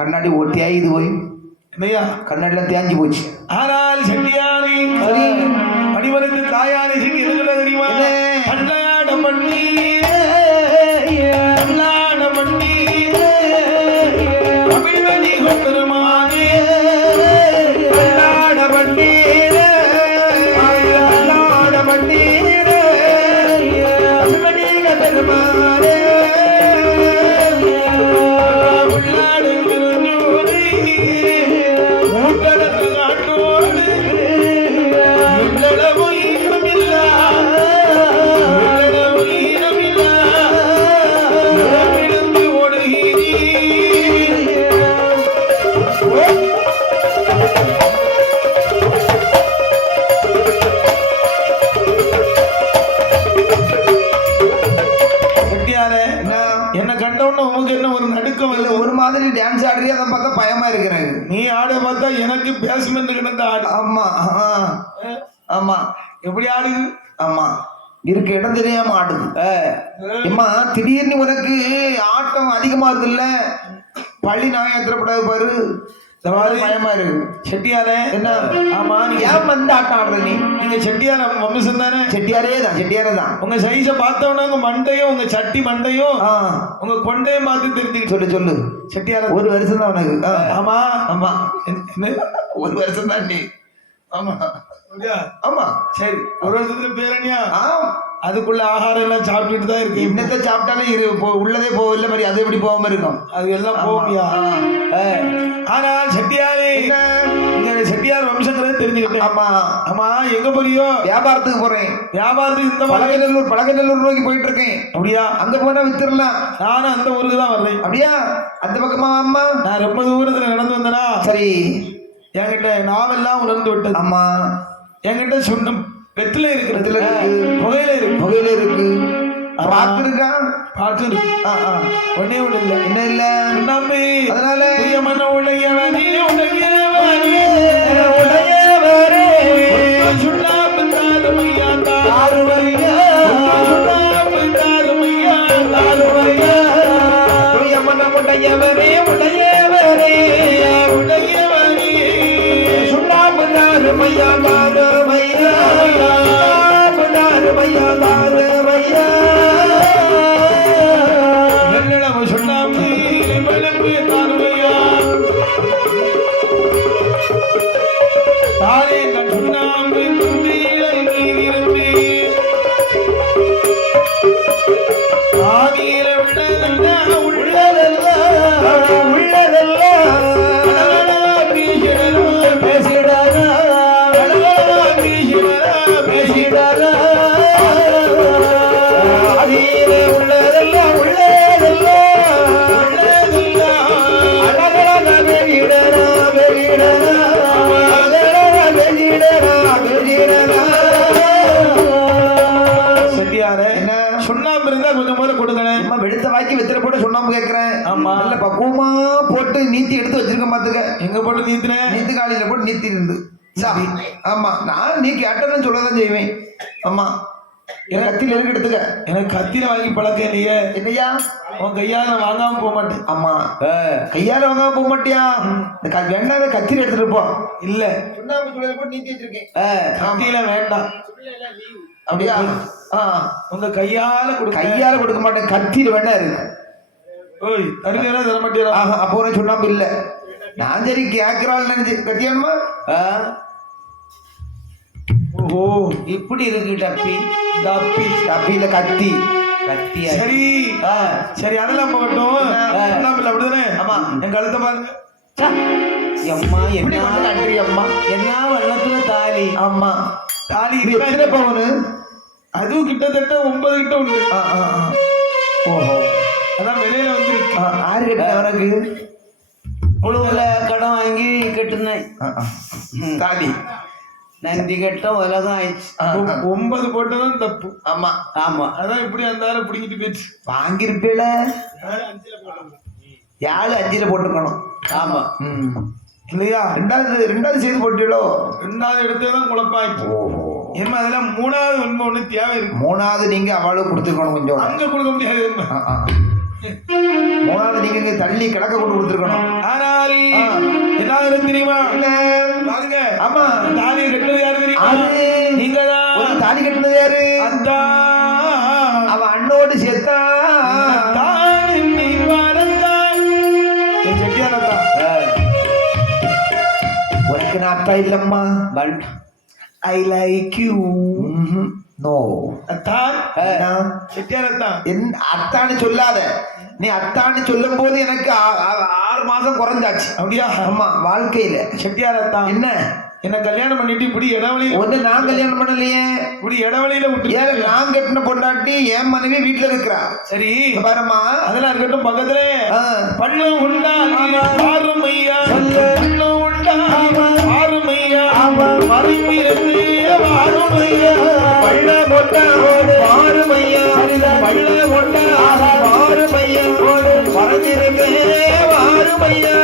கண்ணாடி ஒட்டியாயி இது போய் இல்லையா, கண்ணாடில தேஞ்சு போச்சு. ஆனால் செட்டியானை சரி, அடிவரத்து தாயானை செட்டி எதுக்குள்ள தெரியுமா? கண்ணாட பண்ணி கண்ணாட பண்ணி அபிமதி பெருமானே கண்ணாட பண்டீர கண்ணாட பண்டீர அபிமதிக பெருமானே உள்ளாடு பெருஞ்சோதி மூட்டடத்து காட்டோடு உள்ளளவு ஈரமில்லா உள்ளளவு ஈரமில்லா உறவிழந்து ஓடுகிறீர். செட்டியாரே, என்ன கண்டவுடனே உமக்கு என்ன ஒரு நடுக்கம் இல்ல, வருது? ஒரு மாதிரி டான்ஸ் ஆடுறியா, அதை பார்த்தா பயமா இருக்கிறேன். நீ ஆட பார்த்தா எனக்கு பேஸ்மெண்ட் கிடந்த ஆடு. ஆமா, ஆமா, எப்படி ஆடுது? ஆமா, இருக்க இடம் தெரியாம ஆடுது. அம்மா, திடீர்னு உனக்கு ஆட்டம் அதிகமா இருக்குல்ல, பள்ளி நாயத்திரப்படாது பாரு. இந்த மாதிரி பயமா இருக்கு. செட்டியாரே, என்ன? ஆமா, நீங்க ஏன் வந்து ஆட்டம் ஆடுற நீ? நீங்க செட்டியார வம்சம் தானே? செட்டியாரே தான், செட்டியாரே தான். உங்க சைஸ பார்த்தவன உங்க மண்டையும் உங்க சட்டி மண்டையும் ஆ, உங்க கொண்டையும் பார்த்து தெரிஞ்சுக்கிட்டு சொல்லு சொல்லு. செட்டியார ஒரு வருஷம் தான் உனக்கு. ஆமா ஆமா, என்ன? ஒரு வருஷம் தான் நீ. ஆமா அப்படியா? ஆமா, சரி, ஒரு வருஷத்துல பேரணியா? ஆம். அதுக்குள்ள ஆகாரம் எல்லாம் சாப்பிட்டுட்டு தான் இருக்கு. இன்னத்தை சாப்பிட்டாலே உள்ளதே போகல மாதிரி, அது எப்படி போகாம இருக்கும்? அது எல்லாம் போவியா? ஆனால் செட்டியாரே, நீங்க செட்டியார் வம்சங்கிறத தெரிஞ்சுக்கிட்டேன். ஆமா ஆமா, எங்க போறியோ? வியாபாரத்துக்கு போறேன். வியாபாரத்துக்கு இந்த மாதிரி. பழகநல்லூர் நோக்கி போயிட்டு இருக்கேன். அப்படியா? அங்க போனா வித்துடலாம். நானும் அந்த ஊருக்கு தான் வர்றேன். அப்படியா? அந்த பக்கமா அம்மா. நான் ரொம்ப தூரத்துல நடந்து வந்தேனா, சரி, என்கிட்ட நாவெல்லாம் உணர்ந்து விட்டது. அம்மா, என்கிட்ட சொன்ன வெத்தில இருக்கிறது, வெற்றில இருக்கு, புகையில இருக்கு, புகையில இருக்கு, பாத்து இருக்கா, பாட்டு இருக்கு. ஒன்னே ஒண்ணு இல்லை. என்ன இல்ல நம்பி அதனால பிரியமான உடையவனே உடையவனே உடையவரே சுண்ணாம்பு தாருமையா தாருமையா சுண்ணாம்பு தாருமையா தாருமையா பிரியமான உடையவரே உடையவரே உடையவனே சுண்ணாம்பு தாருமையா தாருமையா தாருமையா தாருமையா வெள்ளளவு சுண்ணாம்பு வெளுப்பு தாருமையா தாரே நான் சுண்ணாம்பு குந்தியிலை நீரிரும்பி ஆதியில உள்ளதெல்லாம் உள்ளதெல்லாம் சுண்ணாம்பு இருந்தா கொஞ்சம் போல கொடுங்களேன். வெளுத்த வாக்கி வெத்தில போட்டு சொன்னாம கேட்கிறேன். ஆமா, நல்ல பக்குவமா போட்டு நீத்தி எடுத்து வச்சிருக்க பாத்துக்க. எங்க போட்டு நீத்துனேன்? நீத்து காலியில போட்டு நீத்தி இருந்து. ஆமா, நான் நீ கேட்டதுன்னு சொல்லதான் செய்வேன். ஆமா, எனக்கு கத்தியில இருக்கு எடுத்துக்க. எனக்கு கத்தியில வாங்கி பழக்கம் இல்லையே. என்னையா உன் கையால வாங்காம போக மாட்டேன். ஆமா, கையால வாங்காம போக மாட்டியா? வேண்டாம், கத்தியில எடுத்துட்டு போ. இல்ல, சுண்ணாம்பு சூளையில போட்டு நீத்தி வச்சிருக்கேன். கத்தியில வேண்டாம். அப்படியா? உங்க கையால கொடுக்க. கையால கொடுக்க மாட்டேன், கத்தியில வேணா இருக்கு. ஓய், தருகிறா தர மாட்டேறா? அப்போ சுண்ணாம்பு இல்ல. நான் சரி கேட்கிறாள் நினைச்சு கத்தியானுமா. ஓஹோ, இப்படி இருக்கு டப்பி. தப்பி தப்பியில கத்தி. கத்தியா? சரி சரி, அதெல்லாம் போகட்டும். சுண்ணாம்பு அப்படிதானே? ஆமா, என் கழுத்தை பாருங்க. அம்மா, எப்படி என்ன வந்து கட்டுறீ அம்மா? என்ன வண்ணத்துல தாலி? ஆமா, தாலி இது எத்தனை பவுனு? அதுவும் கிட்டத்தட்ட 9 கிட்ட உண்டு. ஓஹோ, அதான் வெளியில வந்து ஆறு கட்ட உனக்கு உழுவுல கடன் வாங்கி கட்டுனேன். தாலி நந்தி கட்டம் உலகம் ஆயிடுச்சு. 9 போட்டதான் தப்பு. ஆமா ஆமா, அதான் இப்படி அந்த ஆளை பிடிக்கிட்டு போயிடுச்சு. வாங்கிருப்பேல 5ல போட்டுக்கணும். ஆமா. இல்லையா? ரெண்டாவது செய்து போட்டீங்களோ? 2வது எடுத்ததான் குழப்பாயிடுச்சு. ஓஹோ, ஏமா அதெல்லாம் 3வது உண்மை ஒண்ணு தேவை இருக்கு. 3வது நீங்க அவளுக்கு கொடுத்துருக்கணும். கொஞ்சம் அங்க கொடுக்க முடியாது. 3வது நீங்க இங்க தள்ளி கிழக்க கொண்டு கொடுத்துருக்கணும். ஆனால் என்ன தெரியுமா? பாருங்க. ஆமா, தாலி கட்டுறது யாரு தெரியுமா? நீங்க தான். தாலி கட்டுனது யாரு? அவன் அண்ணோடு சேர்த்தா உனக்கு நான் அத்தா இல்லம்மா. But I like you. No, அத்தான் செட்டியாரத்தான். அத்தான்னு சொல்லாத. நீ அத்தான்னு சொல்லும் போது எனக்கு 6 மாசம் குறைஞ்சாச்சு. அப்படியா? ஆமா, வாழ்க்கையில செட்டியாரத்தான். என்ன கல்யாணம் பண்ணிட்டு இப்படி இடவழி ஒண்ணு நான் கல்யாணம் பண்ணலையே, இப்படி இடவழியில விட்டு. ஏன் நான் கட்டின பொண்டாட்டி என் மனைவி வீட்டுல இருக்கிறா. சரி பாருமா, அதெல்லாம் இருக்கட்டும். பக்கத்துல பள்ளம் உண்டா ஆறுமையா, பள்ளம் உண்டா ஆறுமையா, மறைப்பிருந்து ஆறுமையா, பள்ள கொட்டாடு ஆறுமையா, பள்ள கொட்டா ஆறுமையா, மறைஞ்சிருக்கே ஆறுமையா.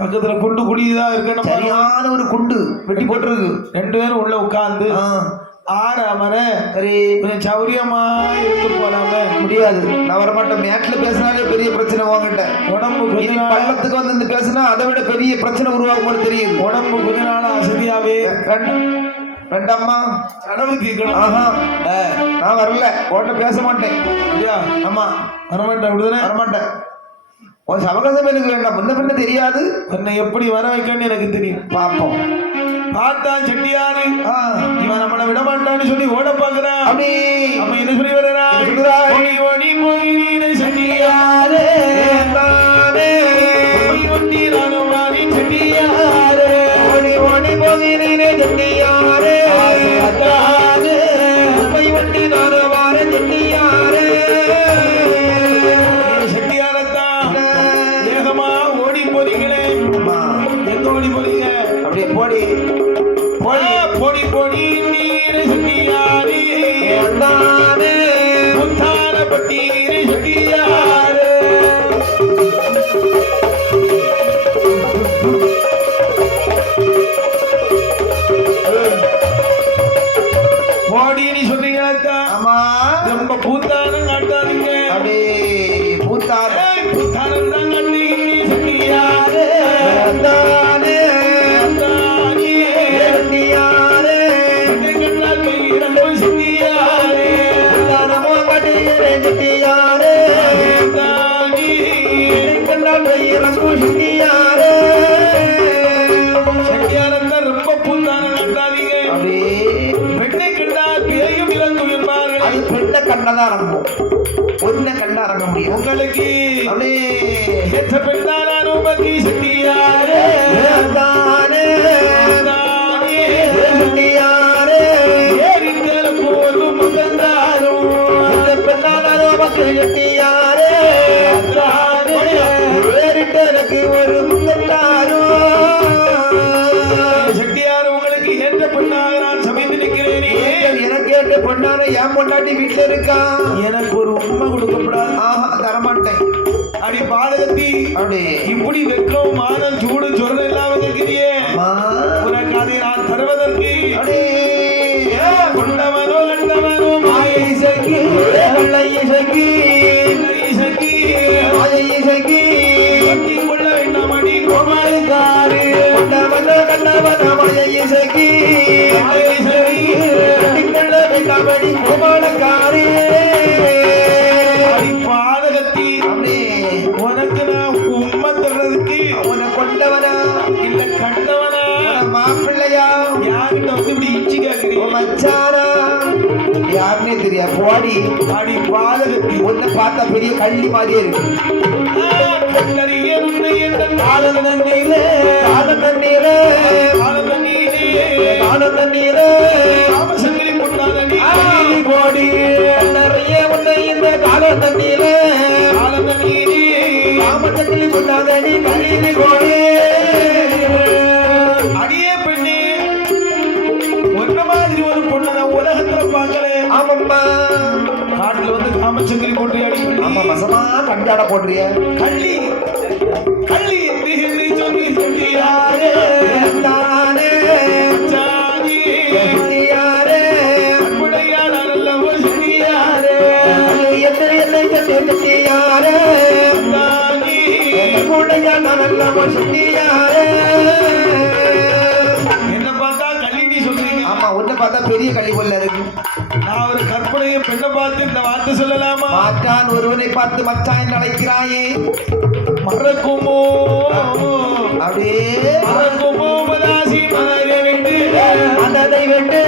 பக்கத்துல குண்டு குடிதான் இருக்கணும். சரியான ஒரு குண்டு வெட்டி போட்டுருக்கு. 2 பேரும் உள்ள உட்கார்ந்து ஆறாம சரி கொஞ்சம் சௌரியமா இருந்து போலாம. முடியாது, நான் வரமாட்டேன். மேட்ல பேசினாலே பெரிய பிரச்சனை வாங்கிட்ட. உடம்பு கொஞ்ச பள்ளத்துக்கு வந்து இந்த பேசினா அதை விட பெரிய பிரச்சனை உருவாகும் போது தெரியுது. உடம்பு கொஞ்ச நாள் அசதியாவே வேண்டாம்மா, கடவுள் கேட்கணும். நான் வரல, உன்கிட்ட பேச மாட்டேன். இல்லையா? ஆமா, வரமாட்டேன். அப்படிதானே? வரமாட்டேன். உன் சவகாசம் எனக்கு வேண்டாம். முன்ன பின்ன தெரியாது. உன்னை எப்படி வர வைக்கன்னு எனக்கு தெரியும். பாப்போம். பார்த்தா செட்டியாரு இவன் நம்மளை விட மாட்டான்னு சொல்லி ஓட பாக்குறான். அப்படி அப்ப என்ன சொல்லி வரா? ஓடி ஓடி போய் செட்டியாரு ஒட்டி நானும் மாறி செட்டியாரு, ஓடி ஓடி போய் செட்டியாரு, ஒட்டி நானும் மாற செட்டியாரு. செட்டியாரத்தான் வேகமா ஓடி போறீங்களே. எங்க ஓடி போறீங்க? அப்படியே போடி போடி போடி நீர் செட்டியாரு, முத்தான பட்டீர் செட்டியாரு. போடின்னு சொல்றீங்களா? ஆமா, ரொம்ப பூத்தானம் காட்டாதீங்க. அப்படி பூத்தான பூத்தானம் தான் காட்டுறீங்க செட்டியாரு. ரொம்ப பூத்தானம் காட்டாதீங்க. பெண்ணை கண்டா பேயும் இறங்கும் என்பார்கள். அது பெண்ணை கண்டதான் இறங்கும், பொண்ணை கண்டா இறங்க முடியும். உங்களுக்கு அப்படியே ஏற்ற பெண்ணான பத்தி செட்டியாரு, போதும் முகந்தாரும் எனக்கு ஒரு செட்டியார் உங்களுக்கு ஏற்ற பெண்ணாக நான் சமைத்து நிற்கிறேன். எனக்கு ஏற்ற பொண்ணான என் பொண்டாட்டி வீட்டுல இருக்கான். எனக்கு ஒரு உண்மை கொடுக்கப்படாது. ஆஹா, தரமாட்டேன். அடி பாதகத்தி, அப்படி இப்படி வெக்கம் மானம் சூடு சொல்ல இல்லாம இருக்கிறியே, உனக்கு அதை நான் தருவதற்கு கொண்டவனோ கண்டவனோ மாயை சங்கி வெள்ளை சங்கி சங்கி மாயை சங்கி கொள்ள இசைக்கு கட்டிக்கொள்ள வேண்டாமடி கோமாளக்காரே பாதகத்தி உனக்கு நான் உண்மை தர்றதுக்கு உன்னை கொண்டவனா இல்ல கண்டவனா மாப்பிள்ளையா யார்கிட்ட வந்து இப்படி இச்சி கேட்கிறீங்க மச்சானா யாருன்னே தெரியா போடி அடி பாதகத்தி உன்னை பார்த்தா பெரிய கள்ளி மாதிரியே இருக்கு கண்டறிய உன்னை என்ற காலம் தண்ணீரே காலம் தண்ணீரே காலம் தண்ணீரே காலம் தண்ணீரே ராமசங்கரி கொண்டாடி போடி நிறைய உன்னை இந்த காலம் தண்ணீரே காலம் தண்ணீரே ராமச்சந்திரி கொண்டாடி கண்ணீர் போடி அடியே பெண்ணே ஒன்ன மாதிரி ஒரு பொண்ணு நான் உலகத்துல பார்க்கறேன் ஆமாம்மா காட்டுல வந்து ராமச்சந்திரி போட்டு அடி ஆமா மசமா கண்டாட போடுறிய கள்ளி கள்ளி என்று சொல்லி சொல்லியாரே தானே சாதி யாரே அன்புடையாள நல்லவோ சொல்லியாரே என்னை கட்டி யாரே சாதி நல்ல சொல்லி யாரே என்ன பார்த்தா கள்ளி சொல்றீங்க ஆமா உன்னை பார்த்தா பெரிய கள்ளி போல இருக்கு நான் ஒரு கற்பனையை பெண்ணை பார்த்து இந்த வார்த்தை சொல்லலாமா மாற்றான் ஒருவனை பார்த்து மச்சான் என்று அழைக்கிறாயே மறக்குமோ அப்படியே மறக்குமோ மதாசி மனதை வென்று மனதை வென்று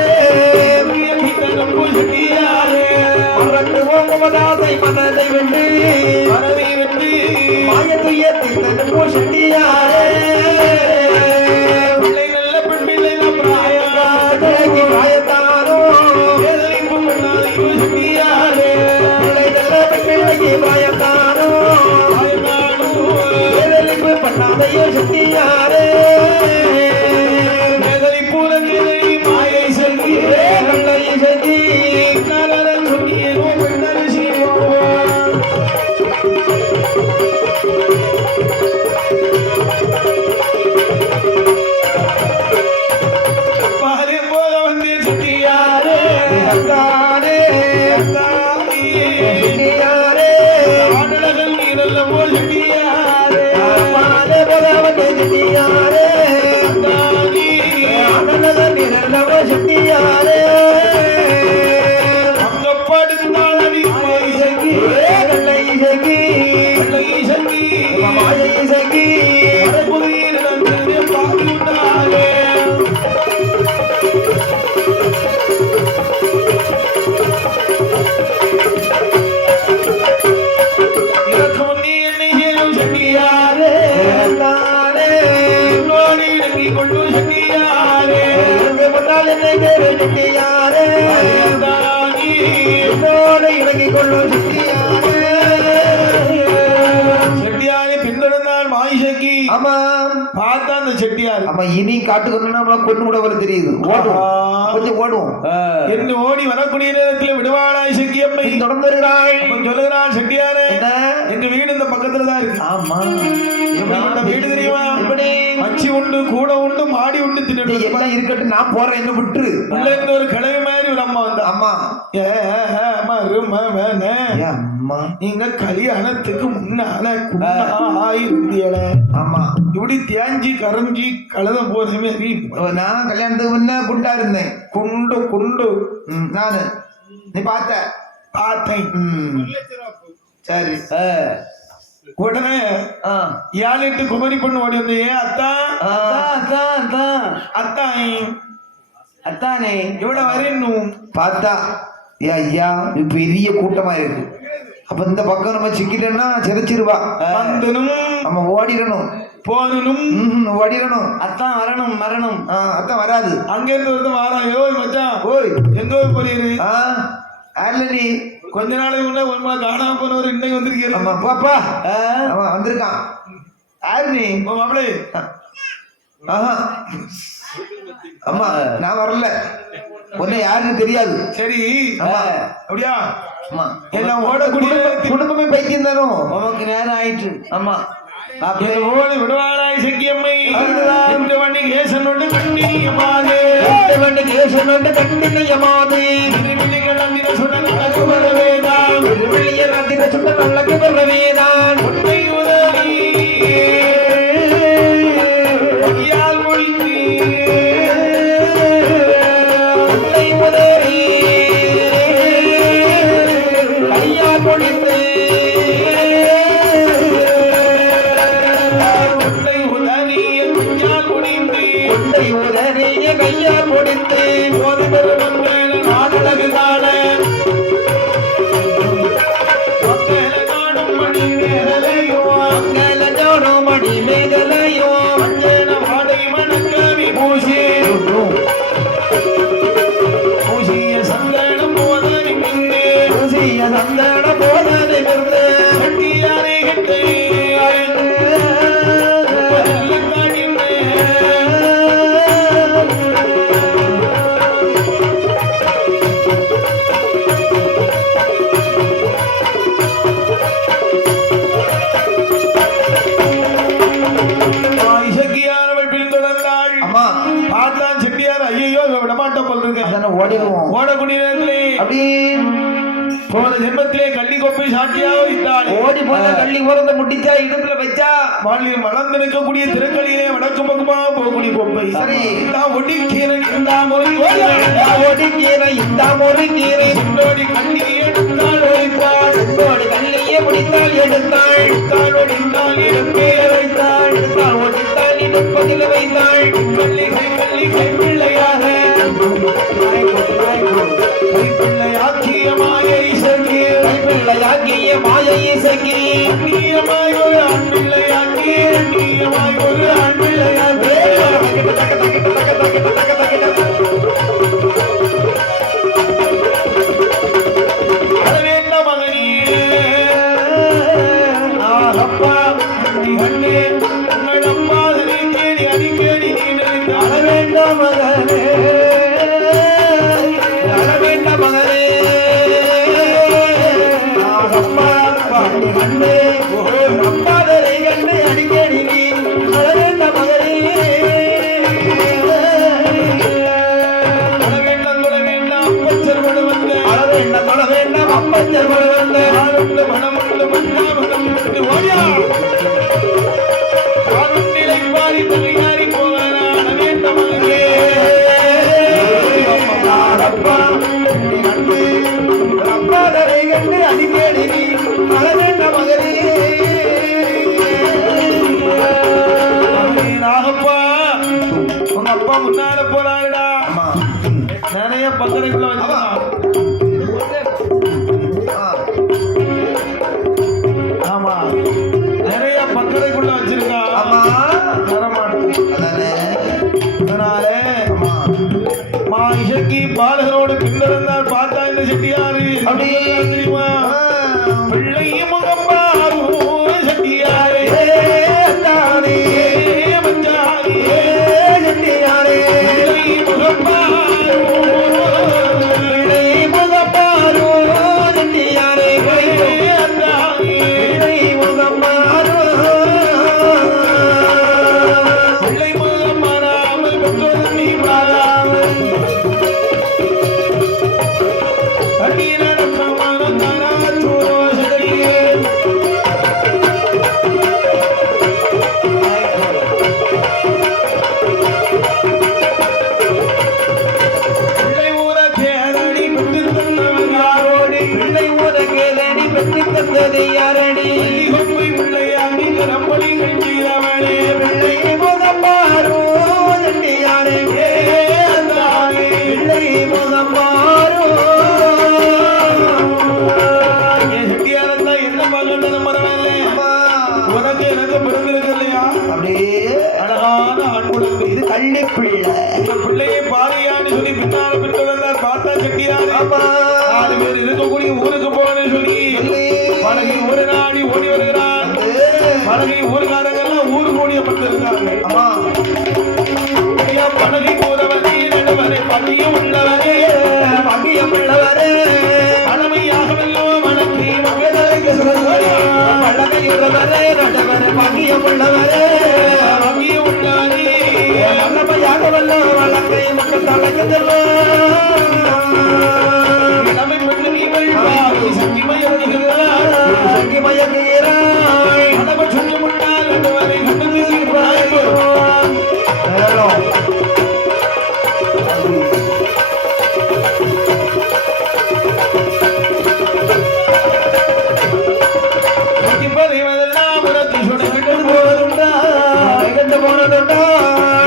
மறக்குவோம் மனதை மனதை வென்று மனதை வென்று மாயத்துயத்தை தன் போஷட்டியாரே பிள்ளை நல்ல பெண் பிள்ளை நம் காயத்தானோ வேதனைப்பு பண்ணாதையோ சொல்லியாரே காயத்தானோ வேதனைப்பு பண்ணாதையோ சக்தியாரே வேதனைப்பூரங்களை மாயை செல்வி கள்ளை சக்தி நலன் சொல்லியோ பெண்ணரை செய்வோம் பாரு போல வந்து சுட்டியாரே தானே சக்தியாரே ஆடலகள் நீரல்லவோ சுட்டியாரே மாதே பகவதே சக்தியாரே தானி ஆனந்த நிரலவ சக்தியாரே அங்கப்படுத்தாளவி மாயை சங்கி கள்ளை சக்தி கள்ளை சங்கி மாயை சக்தி மரபுயிர் நன்றே பாடுண்டாரே இறக்கம் நீ என்னை சேரும் சங்கியாரே தானே உன்னோடு இறங்கி கொண்டு சங்கியாரே முன்னால் என்னை தேவை சக்தியாரே தானி என்னோடு இறங்கிக் கொள்ளும் சக்தியாரே செட்டியாரை பின்தொடர்ந்தால் மாய் சங்கி ஆமா பார்த்தா அந்த செட்டியார் ஆமா இனி காட்டுக்கணும்னா நம்மள கொண்டு கூட வர தெரியுது ஓடுவோம் கொஞ்சம் ஓடுவோம் என்று ஓடி வரக்கூடிய நேரத்தில் விடுவாளாய் சங்கியம்மை தொடர்ந்து வருகிறாய் அப்ப சொல்லுகிறான் செட்டியாரே என்ன? எங்க வீடு இந்த பக்கத்துல தான் இருக்கு ஆமா எப்படிப்பட்ட வீடு தெரியுமா எப்படி அச்சி உண்டு கூட உண்டு மாடி உண்டு நீ தின்னு எல்லாம் இருக்கட்டும் நான் போறேன் என்ன விட்டுரு உள்ள இருந்து ஒரு கிழவி மாதிரி ஒரு அம்மா வந்தா ஆமா ஏ மருமவனே ஏன் அம்மா நீங்க கல்யாணத்துக்கு முன்னால குண்டாயிருந்தியல ஆமா இப்படி தேஞ்சி கரைஞ்சி கலதம் போற மாதிரி நான் கல்யாணத்துக்கு முன்ன குண்டா இருந்தேன் குண்டு குண்டு நானு நீ பார்த்த பார்த்தேன் சரி உடனே ஏழிட்டு குமரி பண்ணு ஓடி வந்து ஏன் அத்தான் அத்தானே இவட வரணும் பார்த்தா ஏ ஐயா இது பெரிய கூட்டமா இருக்கு அப்ப இந்த பக்கம் நம்ம சிக்கிட்டோம்னா சிதைச்சிருவா வந்தனும் நம்ம ஓடிடணும் போனனும் ஓடிடணும் அத்தான் வரணும் மரணம் அதான் வராது அங்க இருந்து வந்து வாரான் யோய் மச்சான் ஓய் எங்க ஊர் போறீரு ஆர்ல நீ கொஞ்ச நாளைக்கு முன்ன உண்மை காணாம போனவர் இன்னைக்கு வந்திருக்கீரு ஆமா பாப்பா அவன் வந்திருக்கான் யாரு நீ மாப்பிளே ஆஹா ஆமா நான் வரல உன்னை யாருன்னு தெரியாது சரி ஆமா அப்படியா ஆமா எல்லாம் ஓடக்கூடிய குடும்பமே பைத்தியம் தானோ உமக்கு நேரம் ஆயிற்று ஆமா ஓடி விடுவாளாய் சக்கியம்மை இந்த வண்டி கேசன் ஒன்று கண்ணியமானே கேசனோட கண்டினியமானே திருவிழிகள் அந்திர சொன்ன நடக்கு வரவேதான் வெளியர் அதிர சொன்ன நல்லக்கு வரவேதான் உண்மை உதவி கையால் மொழிந்து அப்படி போன ஜென்மத்திலே கள்ளி கொப்பை சாட்டியாக வைத்தாள். ஓடி போய் கள்ளி உரத்தை முட்டிச்சா இடுப்புல வச்சா வாழ்வில் வளர்ந்து நிற்கக்கூடிய திருக்களிலே வடக்கு பக்கமா போகக்கூடிய கொப்பை. சரி. நான் ஒடிக்கீரை இந்த முறை ஒடிக்கீரை இந்த முறுக்கீரை என்னோடி கண்ணியை எடுத்தாள் வைத்தாள். ஓடி கள்ளியே முடித்தாள் எடுத்தாள் எடுத்தாள் ஒடித்தாள் எடுப்பே வைத்தாள். எடுத்தாள் ஒடித்தாள் இடுப்பதில் வைத்தாள் கள்ளிகை கள்ளிகை பிள்ளையாக கைப்பிள்ளையாக்கிய மாயை சங்கி கைப்பிள்ளையாக்கிய மாயை இசைக்கு நீயமாய் ஒரு ஆண் பிள்ளையாக்கி நீயமாய் ஒரு ஆண் பிள்ளையாக்கி அழவேண்ட மகனே அப்பா நீ கண்ணே உங்கள் அம்மா அதனை தேடி அடிக்கடி நீ நினைத்து அழவேண்ட மகனே அழவேண்ட மகனே அப்பா பாட்டி கண்ணே அப்பாதரை கண்ணே அடிக்கடி நீ அழவேண்ட மகனே அழவேண்டாம் தொட வேண்டாம் அப்பச்சர் கொடு வந்த அழவேண்ட தொட வேண்டாம் அப்பச்சர் கொடு வந்த ஆளுள்ள மனமுள்ள மன்னாமதம் விட்டு ஓடியா ஆளுநிலை பாரி தலையாரி போவானா அழவேண்ட மகனே அப்பா கண்ணே அப்பாதரை கண்ணே அடிக்கடி நீ அழவேண்ட மகனே நாகப்பா உங்க அப்பா முன்னால போறாங்கடா நிறைய பக்கரைக்குள்ள வச்சிருக்கான். ஆமா நிறைய பக்கரைக்குள்ள வச்சிருக்கான். ஆமா வரமாட்டேன். அதானே அதனால ஆமா மா இசக்கி பாலகரோடு பின்னிருந்தால் பார்த்தா இந்த செட்டியாரு அப்படி தெரியுமா பிள்ளை முகம்பாரு செட்டியாரு தானே மச்சாரி செட்டியாரே பிள்ளை முகம்பாரு முகப்பாரோ செட்டியாரே அந்தாரி முகப்பாரோ பிள்ளை முகம் மாறாமல் பெற்றோர் நீ மாறாமல் கண்ணீரன் சமானம் தாராச்சோரோ சகரியே பிள்ளை ஊர தேரடி பெற்று தந்தவன் யாரோடி பிள்ளை உனக்கேதடி பெற்று தந்தது யாரடி பள்ளி கொம்பை பிள்ளையாண்டி கரம்பொழி கண்டியவளே பிள்ளை முகப்பாரோ செட்டியாரே அந்தாரே பிள்ளை முகப்பாரோ என் செட்டியாரத்தா என்ன மகன் மரவேலே உனக்கு எனக்கு பிறந்திருக்கு இல்லையா அப்படியே அழகான ஆண் குழந்தை இது கள்ளி பிள்ளை இந்த பிள்ளையை பாரியான்னு சொல்லி பின்னால பிட்டு வந்தார் பார்த்தா செட்டியாரு ஆமா 4 பேர் இருக்கக்கூடிய ஊருக்கு போகணும்னு சொல்லி பழகி ஒரு நாடி ஓடி வருகிறான். பழகி ஊருக்காரங்க எல்லாம் ஊரு கூடியப்பட்டிருக்காங்க. ஆமா ஐயா, பழகி கூறவரே நடுவரே பள்ளியும் உள்ளவரே பங்கியம் உள்ளவரே பழமையாகவல்லோ வழக்கை வேதனைக்கு சுரந்தோடி பழகையுள்ளவரே நடவரே பங்கியம் உள்ளவரே பள்ளியும் உள்ளவரே வல்லமையாக வல்ல வழக்கை மக்கள் தலைக்கு இளமை பெண்ணுகள் பாவி சக்தி மயங்குகிறார். சங்கி மயங்குகிறாய் அளவு சுற்றி முட்டால் நடுவரை கண்டு தீர்ப்பாய். பறிவதெல்லாம் உனக்கு சுடவிட்டு போவதுண்டா கண்டு போனதுண்டா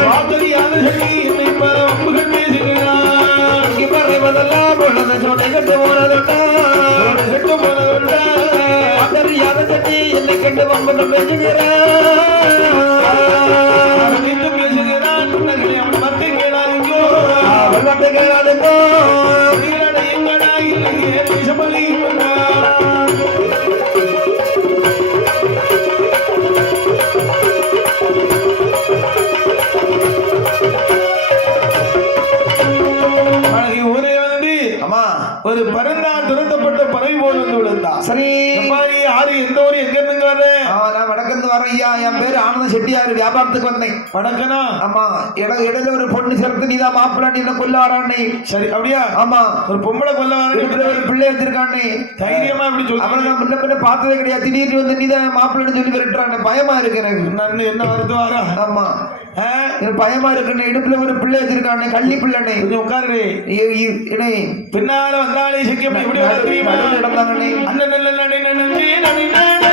வாத்தறியான சொல்லி என்னை பரம்புகள் பேசுகிறான். இங்கே பறைவதெல்லாம் பொழுது சொன்னை கண்டு போனதுண்டா கெட்டு போனதுண்டா தெரியாத சட்டி என்னை கண்டு வம்பது பேசுகிறான் அரவிந்து பேசுகிறான். உன்னர்களை அவன் மத்தை கேளாதீங்கோ. அவள் மட்டும் கேளாதுங்கோ உயிரடை எங்கடா இல்லையே விஷமல்லி கொண்டா. அழகி ஊரே வந்து ஆமா ஒரு பறந்தா துரத்தப்பட்ட பறவை போல் வந்து விழுந்தான். சரி எம்மாடி 6 எந்த ஊரு எங்க இருந்து வர? நான் வடக்கிருந்து வரேன் ஐயா. என் பேரு ஆனந்த செட்டியார். வியாபாரத்துக்கு வந்தேன். வடக்கனா? ஆமா. இடையில ஒரு பொண்ணு சேர்த்து நீதான் மாப்பிள்ளை நீ கொல்ல வரானே. சரி அப்படியா? ஆமா. ஒரு பொம்பளை கொல்ல வர ஒரு பிள்ளை வச்சிருக்கானே. தைரியமா இப்படி சொல்லு. அவனை நான் முன்ன பின்ன பார்த்ததே கிடையாது. திடீர்னு வந்து நீதான் மாப்பிள்ளைன்னு சொல்லி விரட்டுறான். பயமா இருக்கு எனக்கு. நான் என்ன வருது வரா? ஆமா. எனக்கு பயமா இருக்கு. இடுப்புல ஒரு பிள்ளை வச்சிருக்கானே. கள்ளி பிள்ளை. கொஞ்சம் உட்காரு. பின்னால வந்தாலே சக்கியமா எப்படி தெரியுமா நடந்தாங்கண்ணே. அண்ணன் நல்ல நடி நன்றி நடி நடி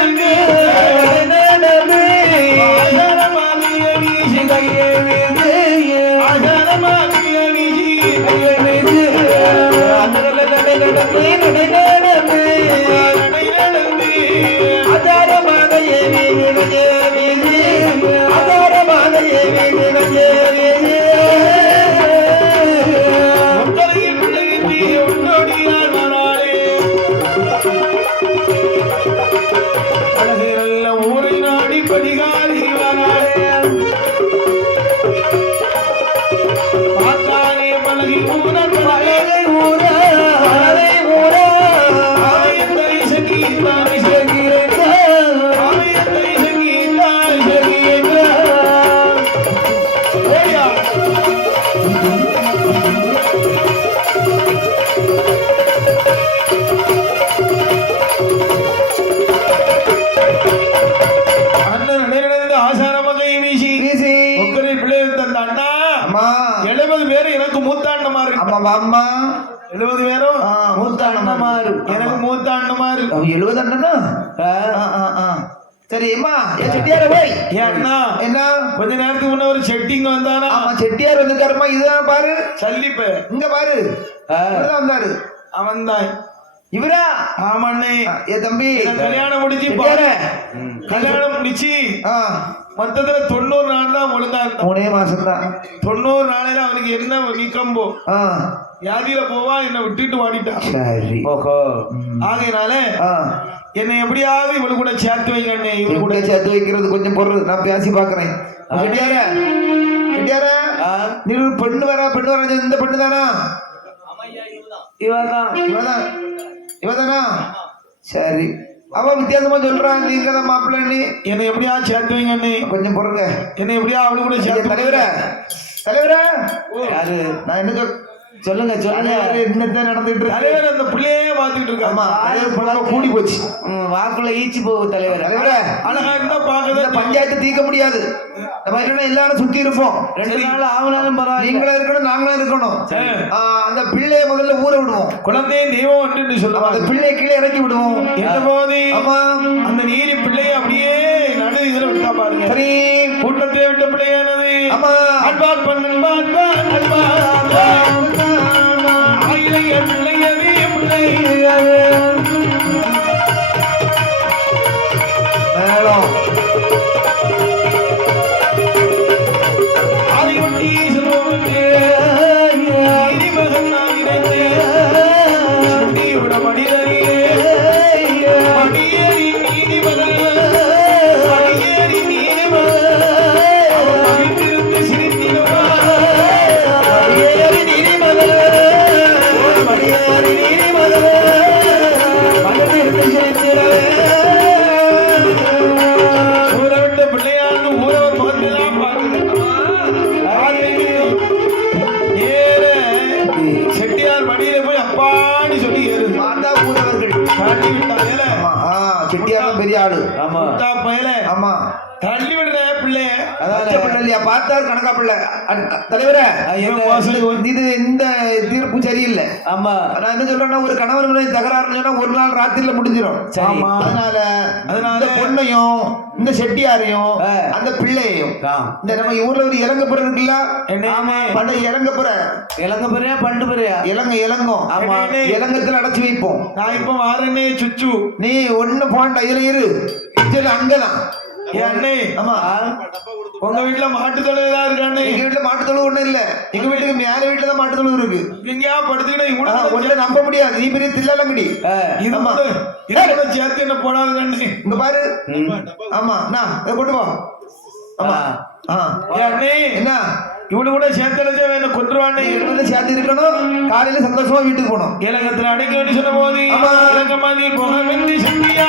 ஊரை நாடி படிகாரி பார்த்தானே பழகி ஊர பழகை ஊர ஆயத்தை சங்கீதாய் சங்கீத ஆயத்தை சங்கீதாய் சங்கீத ஓயா அண்ணன் நினைந்த ஆசாரமாக வீசி ஒக்கரை பிள்ளை தந்த அண்ணா 70 பேர் எனக்கு மூத்த அண்ணமா இருக்கு. அம்மா 70 பேரும் மூத்த அண்ணமாரு. எனக்கு மூத்த அண்ணமாரு. 70 அண்ணனா? சரி அம்மா. செட்டியார போய் ஏன் அண்ணா என்ன கொஞ்ச நேரத்துக்கு முன்ன ஒரு செட்டிங் வந்தானா? ஆமா செட்டியார் வந்துருக்காருமா. இதுதான் பாரு. சல்லிப்ப இங்க பாரு. வந்தாரு. அவன் தான் இவரா? ஆமாண்ணே. ஏ தம்பி கல்யாணம் முடிச்சு கல்யாணம் முடிச்சு மொத்தத்துல 90 நாள் தான் ஒழுங்கா இருந்தான். 3 மாசம் தான். 90 நாளையில அவனுக்கு என்ன நீக்கம்போ வியாதியில போவா என்ன விட்டுட்டு வாடிட்டான். சரி. ஓஹோ. ஆகையினால என்னை எப்படியாவது இவளு கூட சேர்த்து வைக்கண்ணே. இவளு கூட சேர்த்து வைக்கிறது கொஞ்சம் பொருள். நான் பேசி பாக்குறேன். நீ ஒரு பெண்ணு வர இந்த பெண்ணு தானா? இவதானா? சரி. அவ வித்தியாசமா சொல்றான். நீங்க தான் மாப்பிள்ளை. என்னை எப்படியா சேர்த்து வைங்க. கொஞ்சம் பொருங்க. என்னை எப்படியா அவனு கூட சேர்த்து. தலைவரா யாரு? நான் என்ன சொல்லுங்க என்னதான் நடந்துட்டு இருக்கு? தலைவர் அந்த பிள்ளையே பாத்துக்கிட்டு இருக்காமா. கூடி போச்சு. வாக்குள்ள ஈச்சி போகுது. தலைவரே அழகா இருந்தா பாக்குறது. பஞ்சாயத்து தீர்க்க முடியாது. நம்ம என்ன எல்லாரும் சுத்தி இருப்போம். 2 நாள் ஆவனாலும் பரவாயில்ல. நீங்களும் இருக்கணும் நாங்களும் இருக்கணும். அந்த பிள்ளைய முதல்ல ஊற விடுவோம். குழந்தைய தெய்வம் என்று சொல்லுவோம். அந்த பிள்ளைய கீழே இறக்கி விடுவோம். எந்த போது அந்த நீரி பிள்ளைய அப்படியே நடு இதுல விட்டா பாருங்க. சரி. கூட்டத்தை விட்ட பிள்ளையானது அன்பார் பண்ண செட்டியார் மடியில போய் அப்பான்னு சொல்லி செட்டியார் பெரிய ஆளு. ஆமா தள்ளி விடுற பிள்ளைய பார்த்தாரு கணக்கா பிள்ளை. தலைவரே இது இந்த தீர்ப்பு சரியில்லை. ஆமா நான் என்ன சொல்றேன்னா ஒரு கணவன் தகராறுன்னு சொன்னா ஒரு நாள் ராத்திரில முடிஞ்சிடும். அதனால பொண்ணையும் இந்த செட்டியாரையும் அந்த பிள்ளையையும் இந்த நம்ம ஊர்ல ஒரு இலங்கப்புற இருக்குல்ல. பண்ட இலங்கப்புறையா பண்டுபுறையா இலங்கம். ஆமா இலங்கத்துல அடைச்சு வைப்போம். நான் இப்ப வாரனே சுச்சு நீ ஒண்ணு போண்டா இதுல இரு. அங்கதான் ஆமா உங்க வீட்டுல மாட்டு தொழுவா இருக்கானே? எங்க வீட்டுல மாட்டு தொழுவு ஒண்ணும் இல்ல. எங்க வீட்டுக்கு மேல வீட்டுல தான் மாட்டு தொழுவு இருக்கு. எங்கயா படுத்துக்கிட்ட நம்ப முடியாது. நீ பெரிய தில்லங்கடி இதோட சேர்த்து என்ன போடாது. இங்க பாரு. ஆமா நான் கொண்டு போ. ஆமா என்ன இவனு கூட சேர்த்தே வேணா கொண்டுருவானே. சேர்த்து இருக்கணும். காலையில சந்தோஷமா வீட்டுக்கு போனோம். இலங்கத்துல அடைக்க வேண்டி சொன்ன போது இலங்கமா நீ போக வேண்டி செட்டியா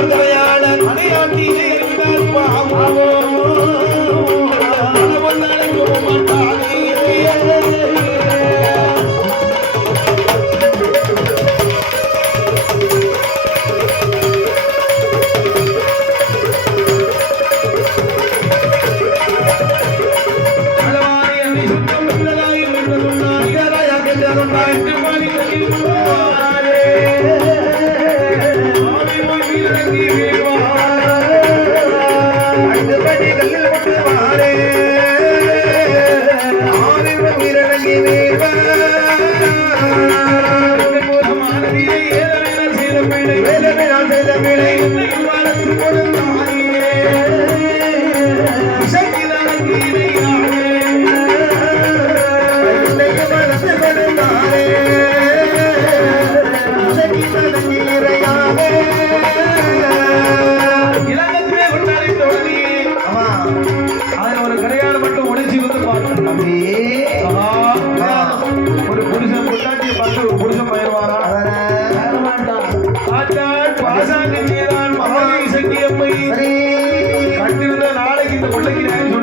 உயர்ந்தவையாளர் மலையாட்டிலே இருந்தால் பாவோ ஒரு புருஷன் பொண்டாட்டியை பார்த்து ஒரு புருஷன் பயிர்வாரா பாசாங்க மகாலி சங்கியம்மை கண்டிருந்த நாளைக்கு இந்த பிள்ளைக்கு